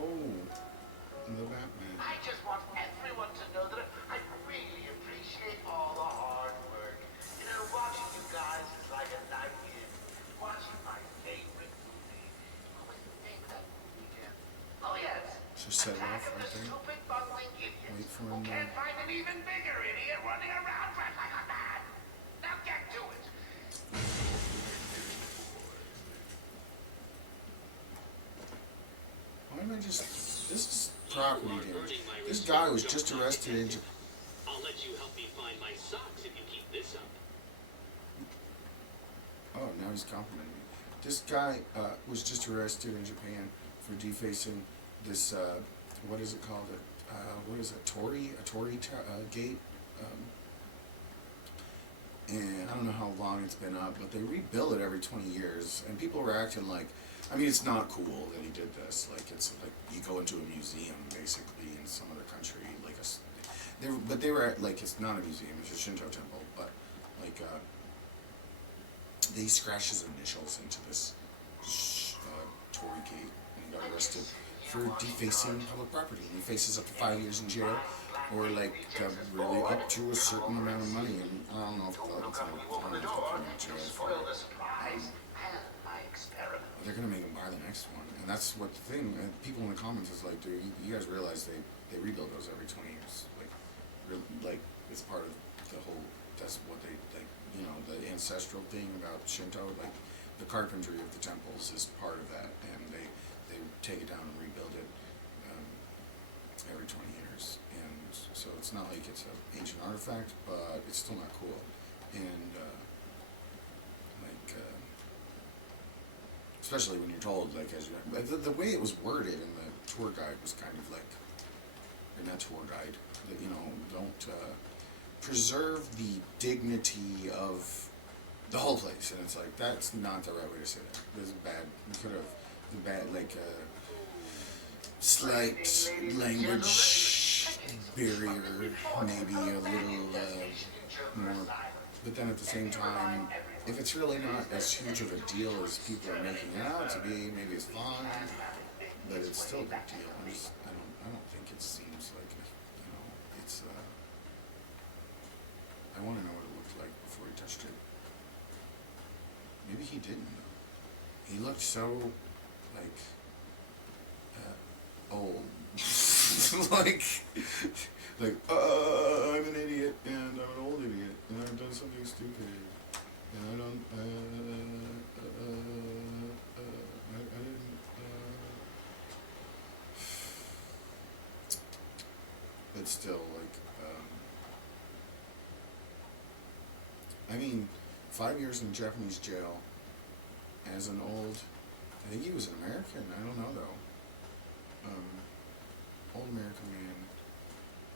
Oh, the Batman. I just want everyone to know that I really appreciate all the hard work. You know, watching you guys is like a night in. Watching my favorite movie. What was the name of that movie again? Oh, yes. So set Attack off of the right there. Stupid Bungling Idiots Wait for who him to- can't find an even bigger idiot running around dressed like a man. Now get to it. Why am I just... This is property damage. This guy was just arrested in Japan. I'll let you help me find my socks if you keep this up. Oh, now he's complimenting me. This guy was just arrested in Japan for defacing this, what is it called? A what is it, Tory Gate, and I don't know how long it's been up, but they rebuild it every 20 years, and people were acting like, I mean, it's not cool that he did this. Like, it's like you go into a museum basically in some other country, like they were at, like, it's not a museum, it's a Shinto temple, but like they scratched his initials into this Tory Gate, and he got arrested for defacing public property. And he faces up to 5 years in jail, or like really up to a certain amount of money. And I don't know if they'll put him in jail for it. They're gonna make him buy the next one, and that's what the thing. And people in the comments is like, dude, you guys realize they rebuild those every 20 years, like it's part of the whole. That's what they like. You know, the ancestral thing about Shinto, like the carpentry of the temples is part of that, and they take it down and rebuild it every 20 years. And so it's not like it's an ancient artifact, but it's still not cool. And especially when you're told, like, as you, the way it was worded in the tour guide was kind of like, in that tour guide, that, you know, don't preserve the dignity of the whole place, and it's like, that's not the right way to say that. This is bad. You could have slight language barrier, maybe a little more. But then at the same time, if it's really not as huge of a deal as people are making it out to be, maybe it's fine, but it's still a big deal. I don't think it seems like, you know, it's. I want to know what it looked like before he touched it. Maybe he didn't. He looked so, like, old. like, I'm an idiot, and I'm an old idiot, and I've done something stupid, and I don't, I didn't, but still, like, I mean, 5 years in Japanese jail as an old, I think he was an American, I don't know though. Old American man.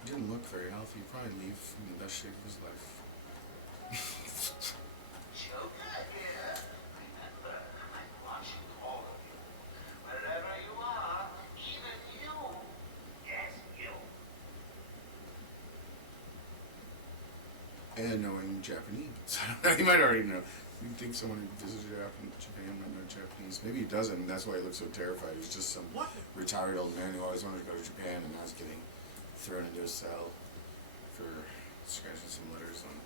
Didn't look very healthy. Probably leave in the best shape of his life. Joker here. Remember, I'm watching all of you. Wherever you are, even you. Yes, you. And knowing Japanese. He might already know. You'd think someone who visits Japan might know Japanese. Maybe he doesn't, and that's why he looks so terrified. He's just some retired old man who always wanted to go to Japan, and now he's getting thrown into a cell for scratching some letters on a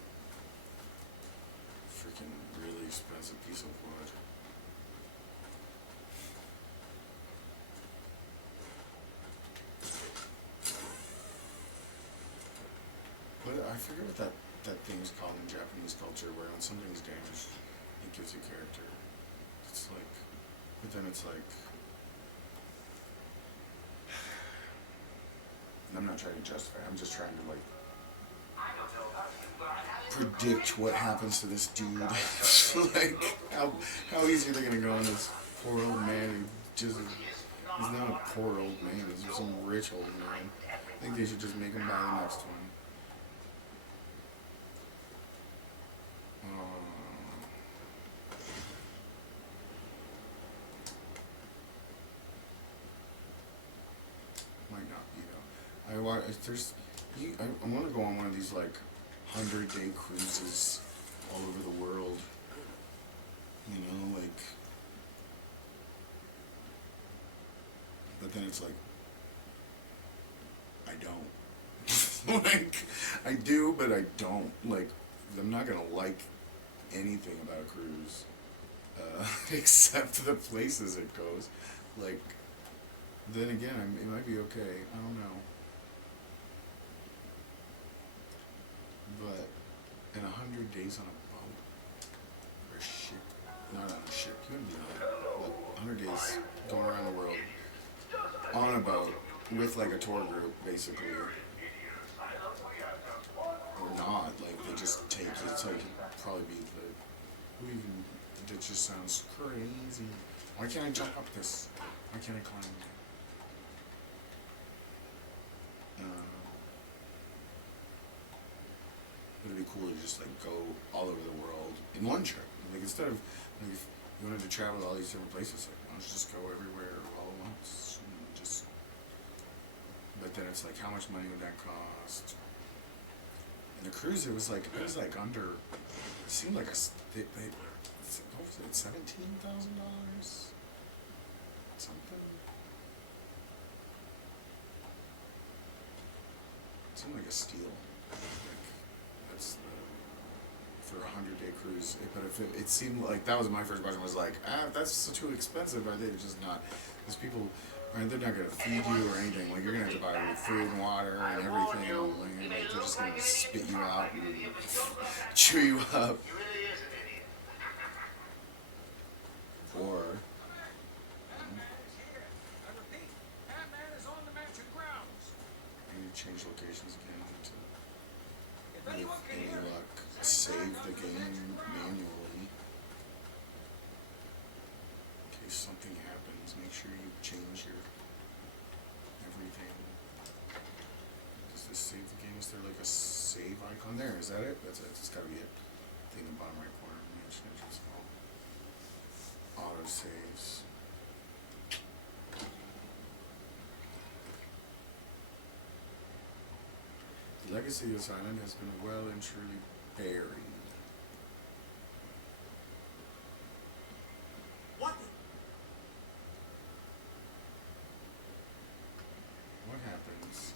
freaking really expensive piece of wood. But I forget what that thing's called in Japanese culture, where when something's damaged, it gives you character. It's like, but then it's like, and I'm not trying to justify it, I'm just trying to, like, predict what happens to this dude. Like, how easy are they gonna go on this poor old man who just, he's not a poor old man, he's some rich old man. I think they should just make him buy the next one. Might not be though. I want to go on one of these like 100-day cruises all over the world. You know, like. But then it's like, I don't. Like, I do, but I don't. Like, I'm not gonna like anything about a cruise, except the places it goes. Like, then again, it might be okay. I don't know. But in 100 days on a boat or a ship, not on a ship, you wouldn't be on it. 100 days going around the world on a boat with like a tour group, basically. Or not, like they just take it. It's like it'd probably be who even, that just sounds crazy. Why can't I jump up this? Why can't I climb? really cool to just like go all over the world in one trip. Like instead of like if you wanted to travel to all these different places, like why don't you just go everywhere all at once and just. But then it's like, how much money would that cost? And the cruise, it was like under. It seemed like what was it, $17,000? Something. It seemed like a steal. Like that's for a 100-day cruise. But if it seemed like that was my first question. Was like, if that's too expensive, are they just not? Because people, right, they're not gonna feed you or anything. Like you're gonna have to buy food and water and everything. And like they're just gonna spit you out and chew you up. Or you change locations again to, with any luck, save the game manually. In case something happens, make sure you change your everything. Does this save the game? Is there like a save icon there? Is that it? That's it. It's gotta be it. Thing in the bottom right corner. Auto saves. The legacy of this island has been well and truly buried. What? What happens?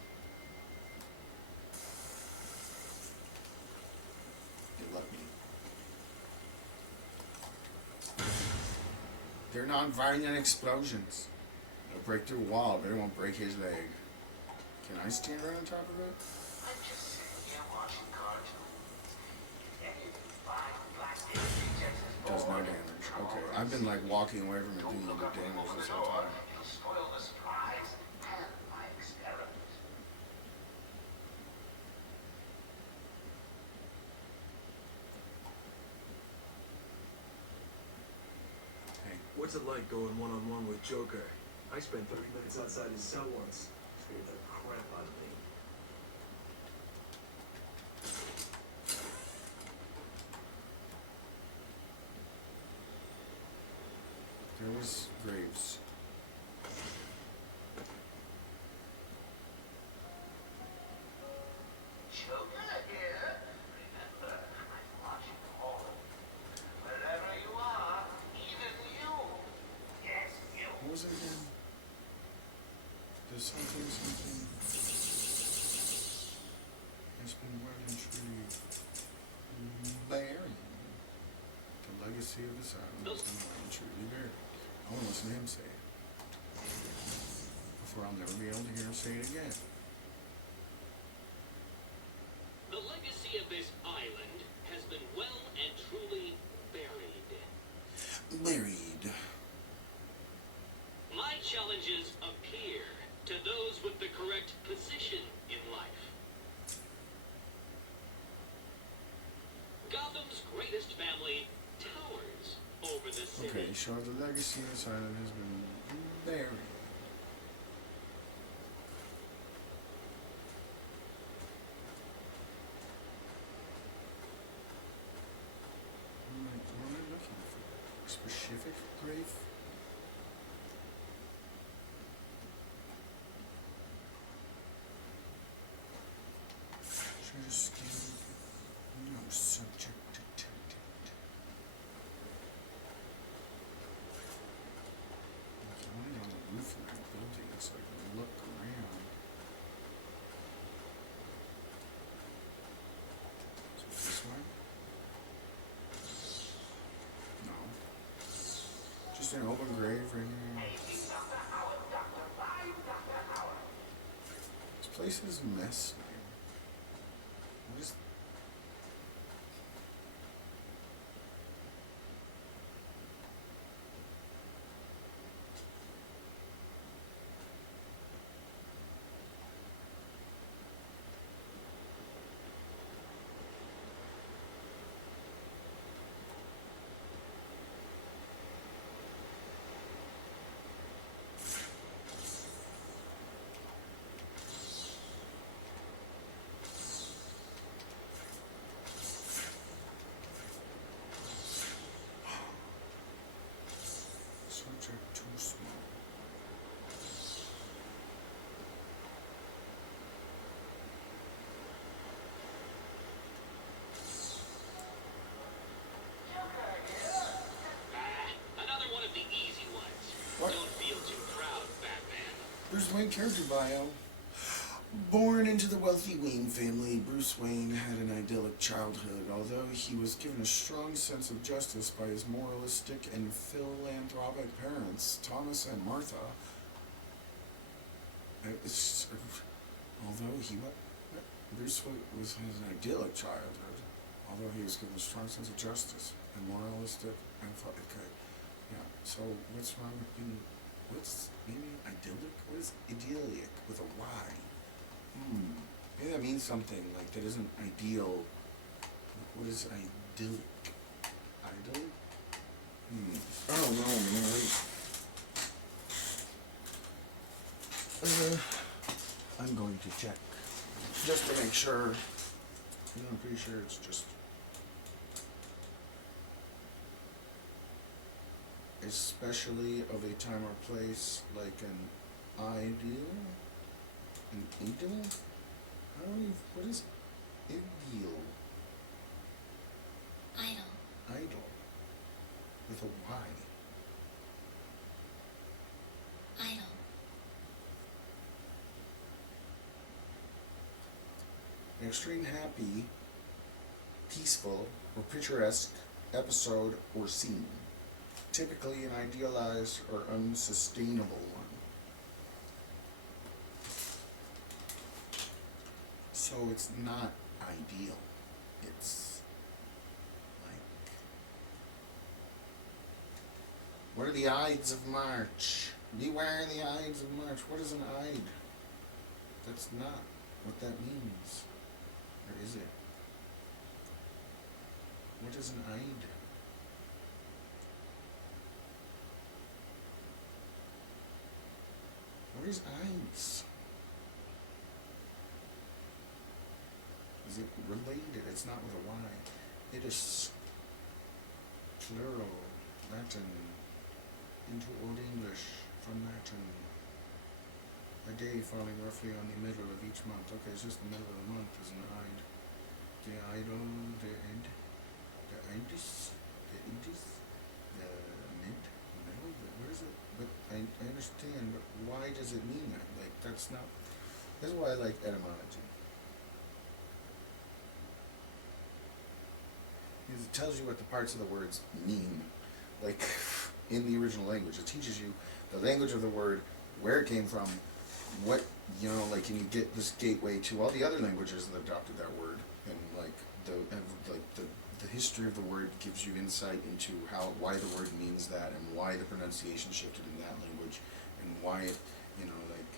They let me. They're non-violent explosions. They'll break through a wall, but it won't break his leg. Can I stand right on top of it? I'm just sitting here watching cartoons. Anything fine, black Does no damage. Okay, I've been like walking away from it doing the damage this whole time. You'll spoil the surprise and my experiment. What's it like going one-on-one with Joker? I spent 30 minutes outside his cell once. Scared the crap out of me. There was Graves. Joker here. Remember, I'm watching all of you. Wherever you are, even you. Yes, you. What was it again? There's something. It's been well and truly buried. The legacy of this island has been well and truly buried. I want to listen to him say it. Before I'll never be able to hear him say it again. The legacy of this island has been well and truly buried. Buried. My challenges appear to those with the correct position in life. Gotham's greatest family towers over the city. Okay, so the legacy of this island has been buried. What am I looking for? Specific grave? Treasure skin. No subject detected. I want to get on the roof of that building so I can look around. So this way? No. Just an open grave right here. This place is a mess, man. What is... Bruce Wayne character bio. Born into the wealthy Wayne family, Bruce Wayne had an idyllic childhood. Although he was given a strong sense of justice by his moralistic and philanthropic parents, Thomas and Martha, Bruce was had an idyllic childhood. Although he was given a strong sense of justice and moralistic and okay, yeah. So what's wrong with being? What's maybe idyllic? What is idyllic with a Y? Maybe that means something like that isn't ideal. What is idyllic? Idle? I don't know, man. I'm going to check just to make sure. I'm pretty sure it's just especially of a time or place like an ideal. An ideal? I don't even. What is ideal? Idle. Idle. With a Y. Idle. An extreme happy, peaceful, or picturesque episode or scene. Typically an idealized or unsustainable one. So it's not ideal. It's like, what are the Ides of March? Beware the Ides of March. What is an Ide? That's not what that means. Or is it? What is an Ide? What is Ides? Is it related? It's not with a Y. It is plural, Latin, into Old English, from Latin. A day falling roughly on the middle of each month. Okay, it's just the middle of the month is an Ide. The idol, the id, the idis, the idis, the mid, the middle, where is it? But I understand, but why does it mean that? Like, that's not, that's why I like etymology. Because it tells you what the parts of the words mean. Like, in the original language. It teaches you the language of the word, where it came from, what, you know, like, and you get this gateway to all the other languages that adopted that word. And, like, the history of the word gives you insight into why the word means that, and why the pronunciation shifted in that language, and why it, you know, like,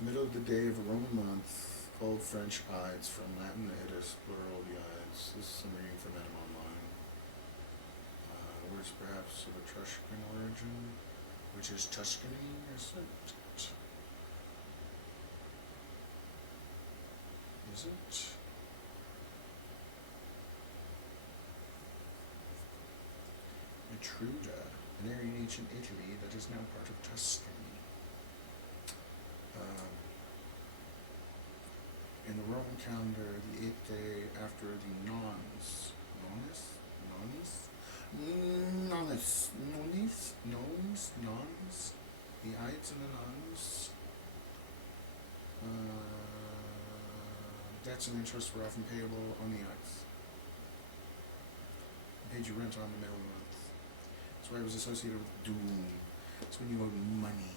middle of the day of a Roman month, Old French Ides, from Latin Idis, plural the Ides. This is some reading from Adam Online. Words perhaps of Etruscan origin, which is Tuscany, is it? Is it? Etruda, an area in ancient Italy that is now part of Tuscany. In the Roman calendar, the 8th day after the Nones, the Ides and the Nones, debts and interest were often payable on the Ides. You paid your rent on the middle of the month. That's why it was associated with doom. It's when you owed money.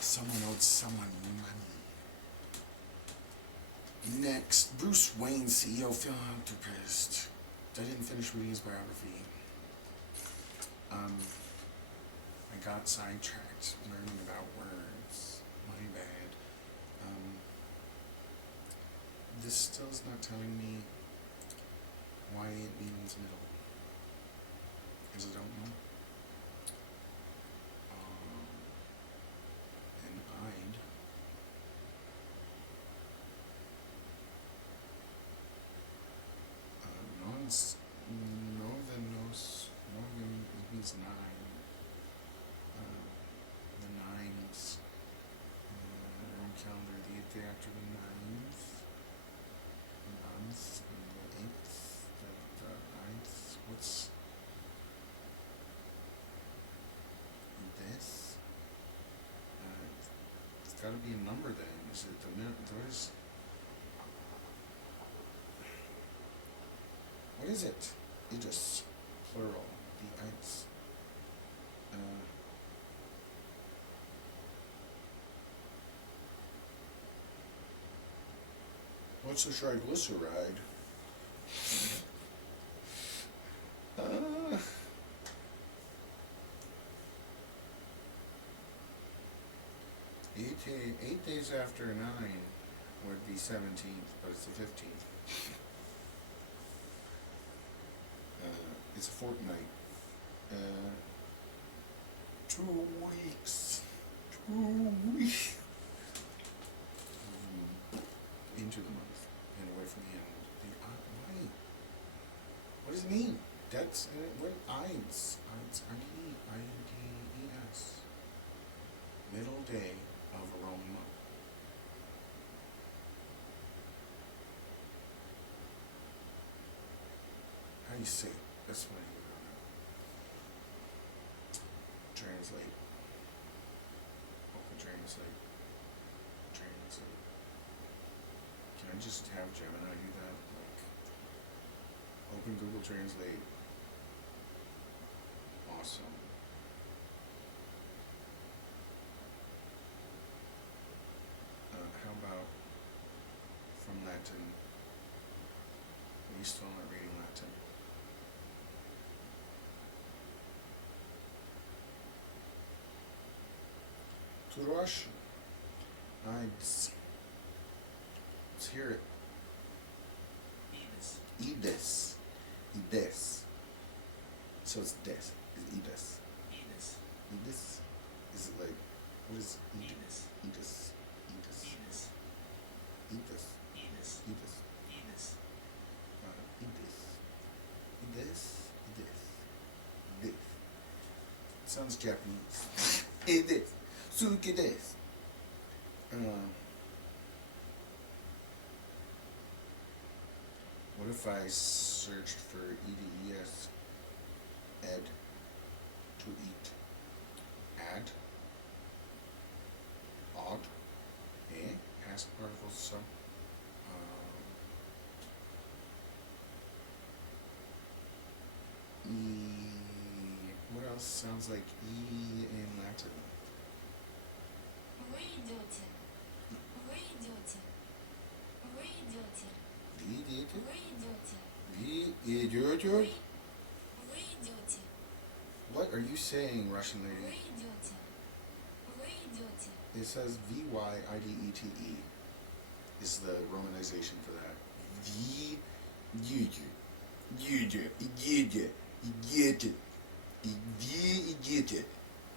Someone owed someone money. Next, Bruce Wayne, CEO, philanthropist. I didn't finish reading his biography. I got sidetracked learning about words. My bad. This still is not telling me why it means middle. Because I don't know. And I'd. Northern, it means 9. The 9s, Roman calendar, the 8th day after the 9th, the 9th, and the 8th, the 9th, what's this? gotta be a number then. Is it the minute? What is it? Idis, plural. The ites. What's a triglyceride? 8 days after 9 would be 17th, but it's the 15th. It's a fortnight. 2 weeks. 2 weeks. Into the month and away from the end. Why? What does it mean? That's what Ides. Ides. I-D-E-S. Middle day of a Roman month. How do you say it? That's what I need to know. Translate. Open translate. Translate. Can I just have Gemini do that? Like, open Google Translate. Awesome. How about from Latin? Are you still not reading Latin? To Russian. Ides. Let's hear it. Ides. Ides. So it's des. It's Ides. Ides. Is it like, what is Ides? Ides. Ides. Ides. Ides. Ides. Ides. Ides. Sounds Japanese. Ides. Suki des. What if I searched for EDES, ed, to eat, add, odd, past particles, sub, what else sounds like E in Latin? Вы идете. Вы идете. Вы идете. Вы идете? Вы идете. Вы идете? Вы идете. What are you saying, Russian Вы lady? идете. Вы идете. It says V-Y-I-D-E-T-E is the romanization for that. V, идете. Идете. Идете. Идете. Вы идете.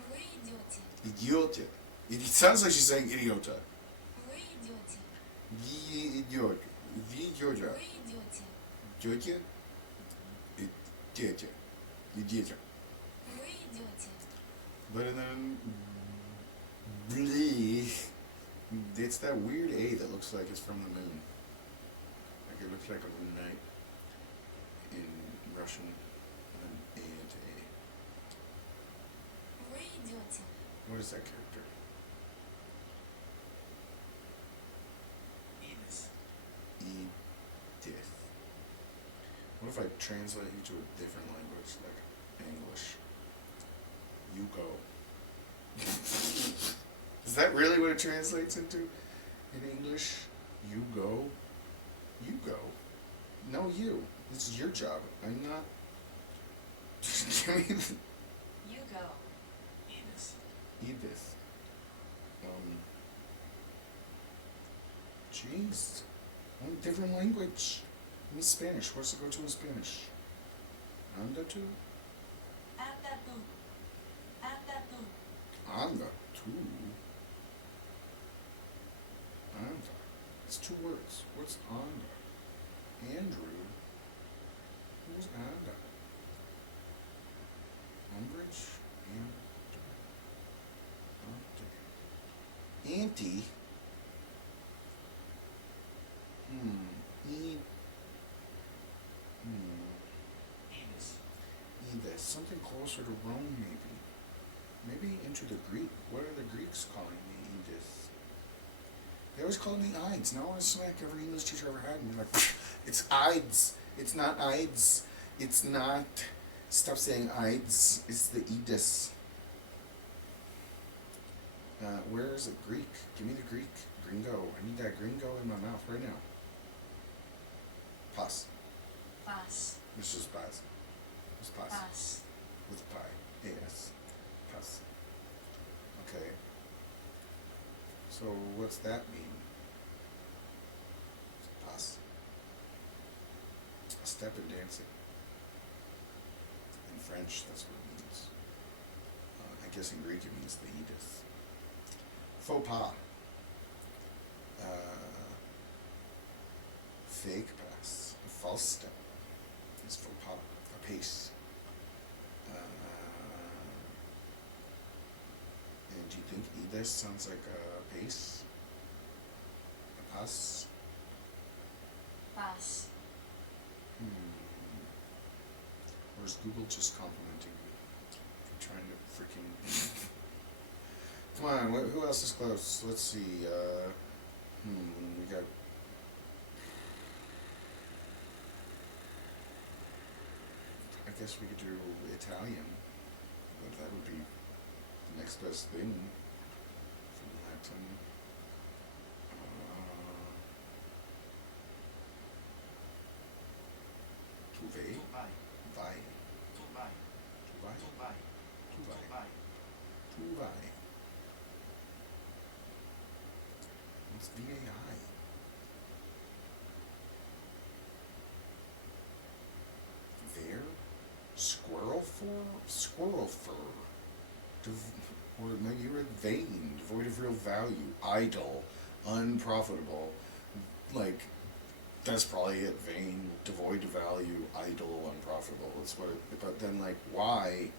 Вы идете. Idiote. It sounds like she's saying idiota. Вы идете. Ви идет. Ви идет. Вы идете. Идете. Идете. Идете. Вы идете. But then, it's that weird A that looks like it's from the moon. Like it looks like a moon night in Russian. And A into A. Вы идете. What is that character? Edith. What if I translate you to a different language, like English? You go. Is that really what it translates into in English? You go? You go. No, you. This is your job. I'm not. Give me the. You go. Edith. Jeez. Different language. Give me Spanish. What's to go to in Spanish? Anda tu? Anda tú. Anda tú. Anda tu? Anda. It's 2 words. What's anda? Andrew? Who's anda? Umbridge? Auntie? Edith. Something closer to Rome, maybe. Maybe into the Greek. What are the Greeks calling me, Edith? They always call me Ides. Now I want to smack every English teacher I ever had and be like, it's Ides. It's not Ides. It's not. Stop saying Ides. It's the Edis. Where is it? Greek. Give me the Greek. Gringo. I need that gringo in my mouth right now. Pas. Pas. This is pas. It's pas. Pas. With a pie. A-S. Pas. Okay. So what's that mean? Pas. A step in dancing. In French, that's what it means. I guess in Greek it means the Edith. Faux pas. Fake pass. A false step. It's faux pas. A pace. And do you think Edith sounds like a pace? A pass? Pas. Or is Google just complimenting me? I'm trying to freaking... Come on, who else is close? Let's see, we got... I guess we could do Italian, but that would be the next best thing from Latin. Tuve? Vai. Tuvai. What's VAI? There? Squirrel fur? Squirrel fur. Or maybe you read vain, devoid of real value, idle, unprofitable. Like, that's probably it. Vain, devoid of value, idle, unprofitable. That's what it, but then, like, why?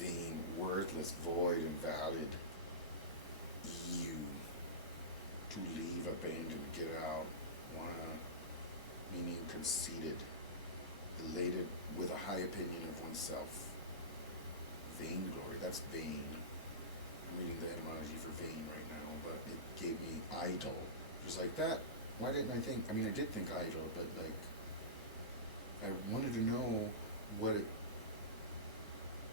Vain, worthless, void, invalid. You. To leave, abandon, get out. Wanna, meaning conceited. Elated with a high opinion of oneself. Vainglory, that's vain. I'm reading the etymology for vain right now, but it gave me idle. It was like that. Why didn't I think? I mean, I did think idle, but like, I wanted to know what it.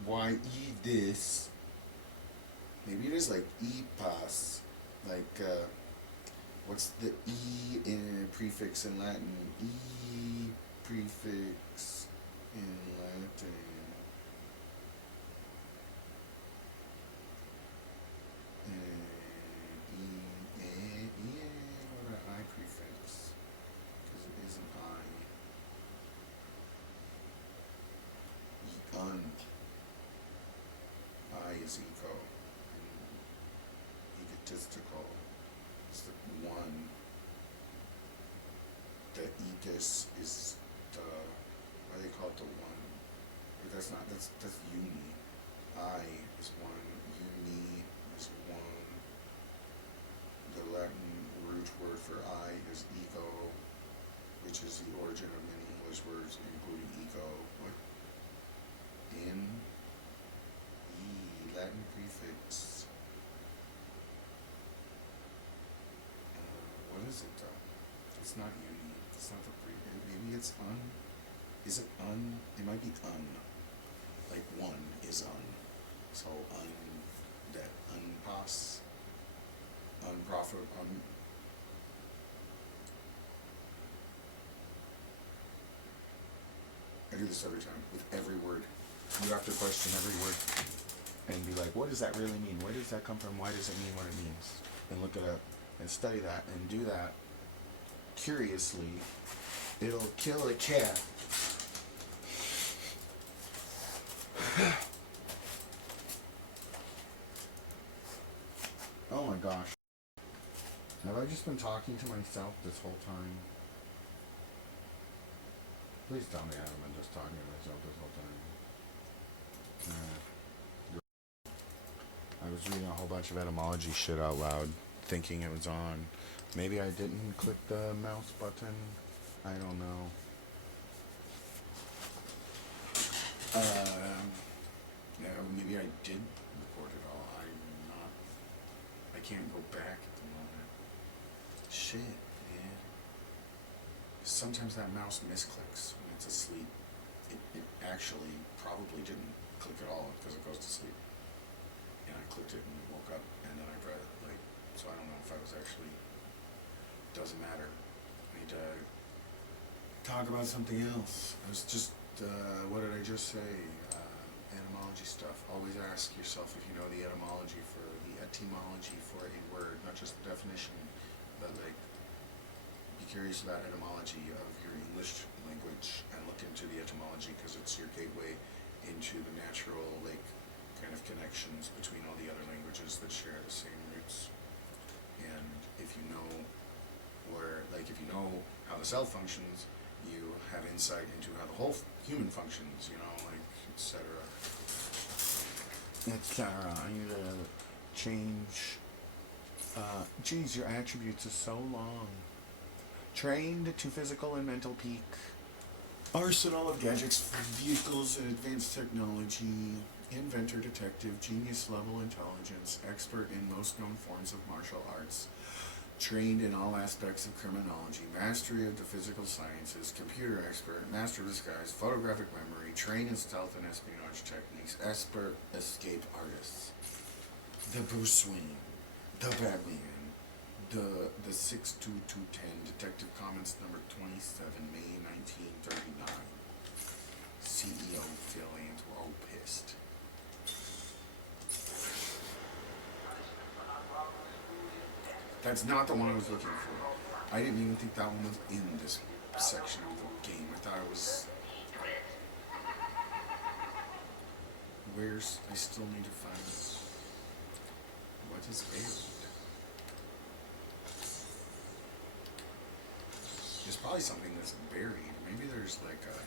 Why this? Maybe it is like e-pas, like what's the e in prefix in Latin? E prefix in Latin. What about I prefix? Because it is an I. Un. I is ego, and egotistical is the one. The etus is the, why do they call it the one? But that's not, that's uni. I is one, uni is one. The Latin root word for I is ego, which is the origin of many English words, including ego. What? In. Latin prefix. What is it though? It's not uni. It's not the maybe it's un. Is it un? It might be un. Like one is un. So that unpass. Unprofitable. I do this every time with every word. You have to question every word. And be like, what does that really mean? Where does that come from? Why does it mean what it means? And look it up and study that and do that curiously. It'll kill a cat. Oh my gosh. Have I just been talking to myself this whole time? Please tell me I haven't been just talking to myself this whole time. I was reading a whole bunch of etymology shit out loud, thinking it was on. Maybe I didn't click the mouse button. I don't know. Yeah, maybe I did record it all. I'm not can't go back at the moment. Shit, man. Sometimes that mouse misclicks when it's asleep. It actually probably didn't click at all because it goes to sleep. And I clicked it and woke up, and then I read it, like, so I don't know if I was actually, doesn't matter. I need to talk about something else. I was just, what did I just say? Etymology stuff. Always ask yourself if you know the etymology for a word, not just the definition, but like, be curious about etymology of your English language and look into the etymology because it's your gateway into the natural, like, kind of connections between all the other languages that share the same roots. And if you know where, like, if you know how the cell functions, you have insight into how the whole human functions, you know, like, etc. Etc. I need to change. Geez, your attributes are so long. Trained to physical and mental peak. Arsenal of gadgets for vehicles and advanced technology. Inventor, detective, genius level intelligence. Expert in most known forms of martial arts. Trained in all aspects of criminology. Mastery of the physical sciences. Computer expert. Master of disguise. Photographic memory. Trained in stealth and espionage techniques. Expert escape artists. The Bruce Wayne. The Batman. The 62210, Detective Comics number 27, May 1939. CEO philanthropist. That's not the one I was looking for. I didn't even think that one was in this section of the game. I thought it was... Where's... I still need to find... What is buried? There's probably something that's buried. Maybe there's like a...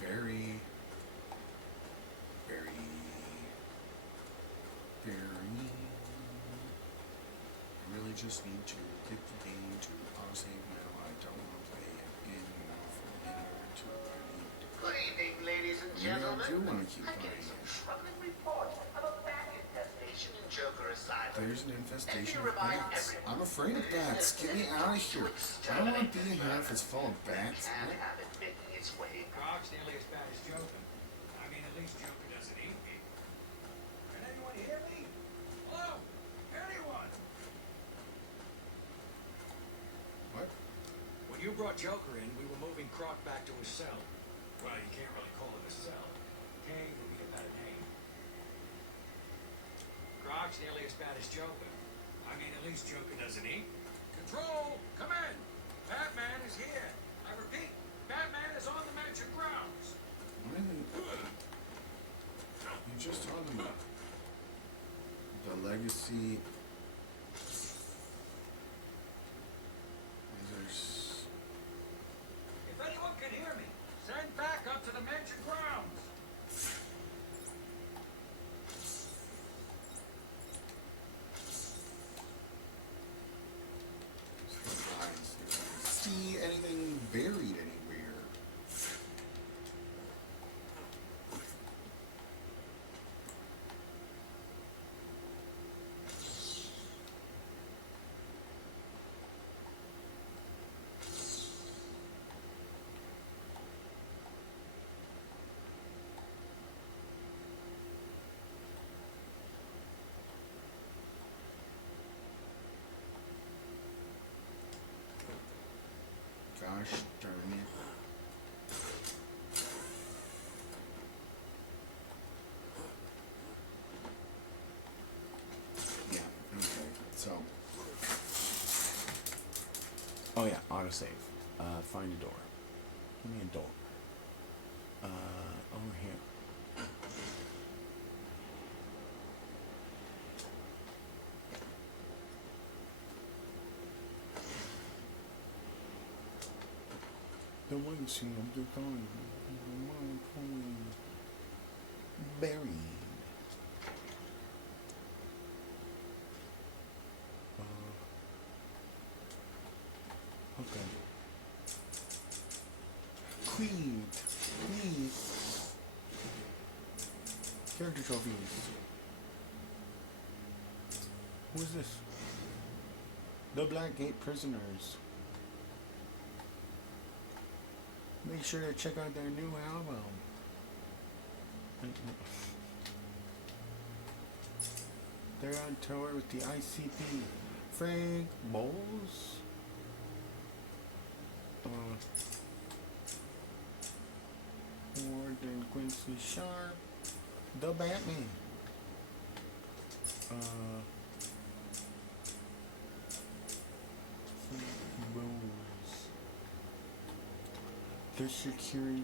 Bury. I really just need to get the game to autosave now. I don't want to play it anymore for a minute or two. I need... Good evening, ladies and Maybe I gentlemen. do want to keep I'm playing getting some it. troubling reports of a bat infestation in Joker Asylum. There's an infestation Let me of remind bats. everyone I'm afraid of bats. Get me out of here. I don't want to be here if it's full of bats. Can't have it making its way. Croc's nearly as bad as Joker. I mean, at least Joker doesn't eat me. Can anyone hear me? Hello? Anyone? What? When you brought Joker in, we were moving Croc back to his cell. Well, you can't really call it a cell. Cave would be a better name. Croc's nearly as bad as Joker. I mean, at least Joker doesn't eat. Control! Come in! Batman is here! I repeat, Batman is on the mansion grounds! What is it? You just told me. The legacy... There's... If anyone can hear me, send back up to the mansion grounds! See anything buried anywhere. Gosh darn it. Yeah, okay, so. Oh yeah, autosave. Find a door. Give me a door. Over here. The legacy of the time. Buried. Okay. Creed. Please. Character trophies. Who is this? The Blackgate Prisoners. Make sure to check out their new album. They're on tour with the ICP. Frank Bowles. Warden Quincy Sharp. The Batman. Frank Bowles. The Security.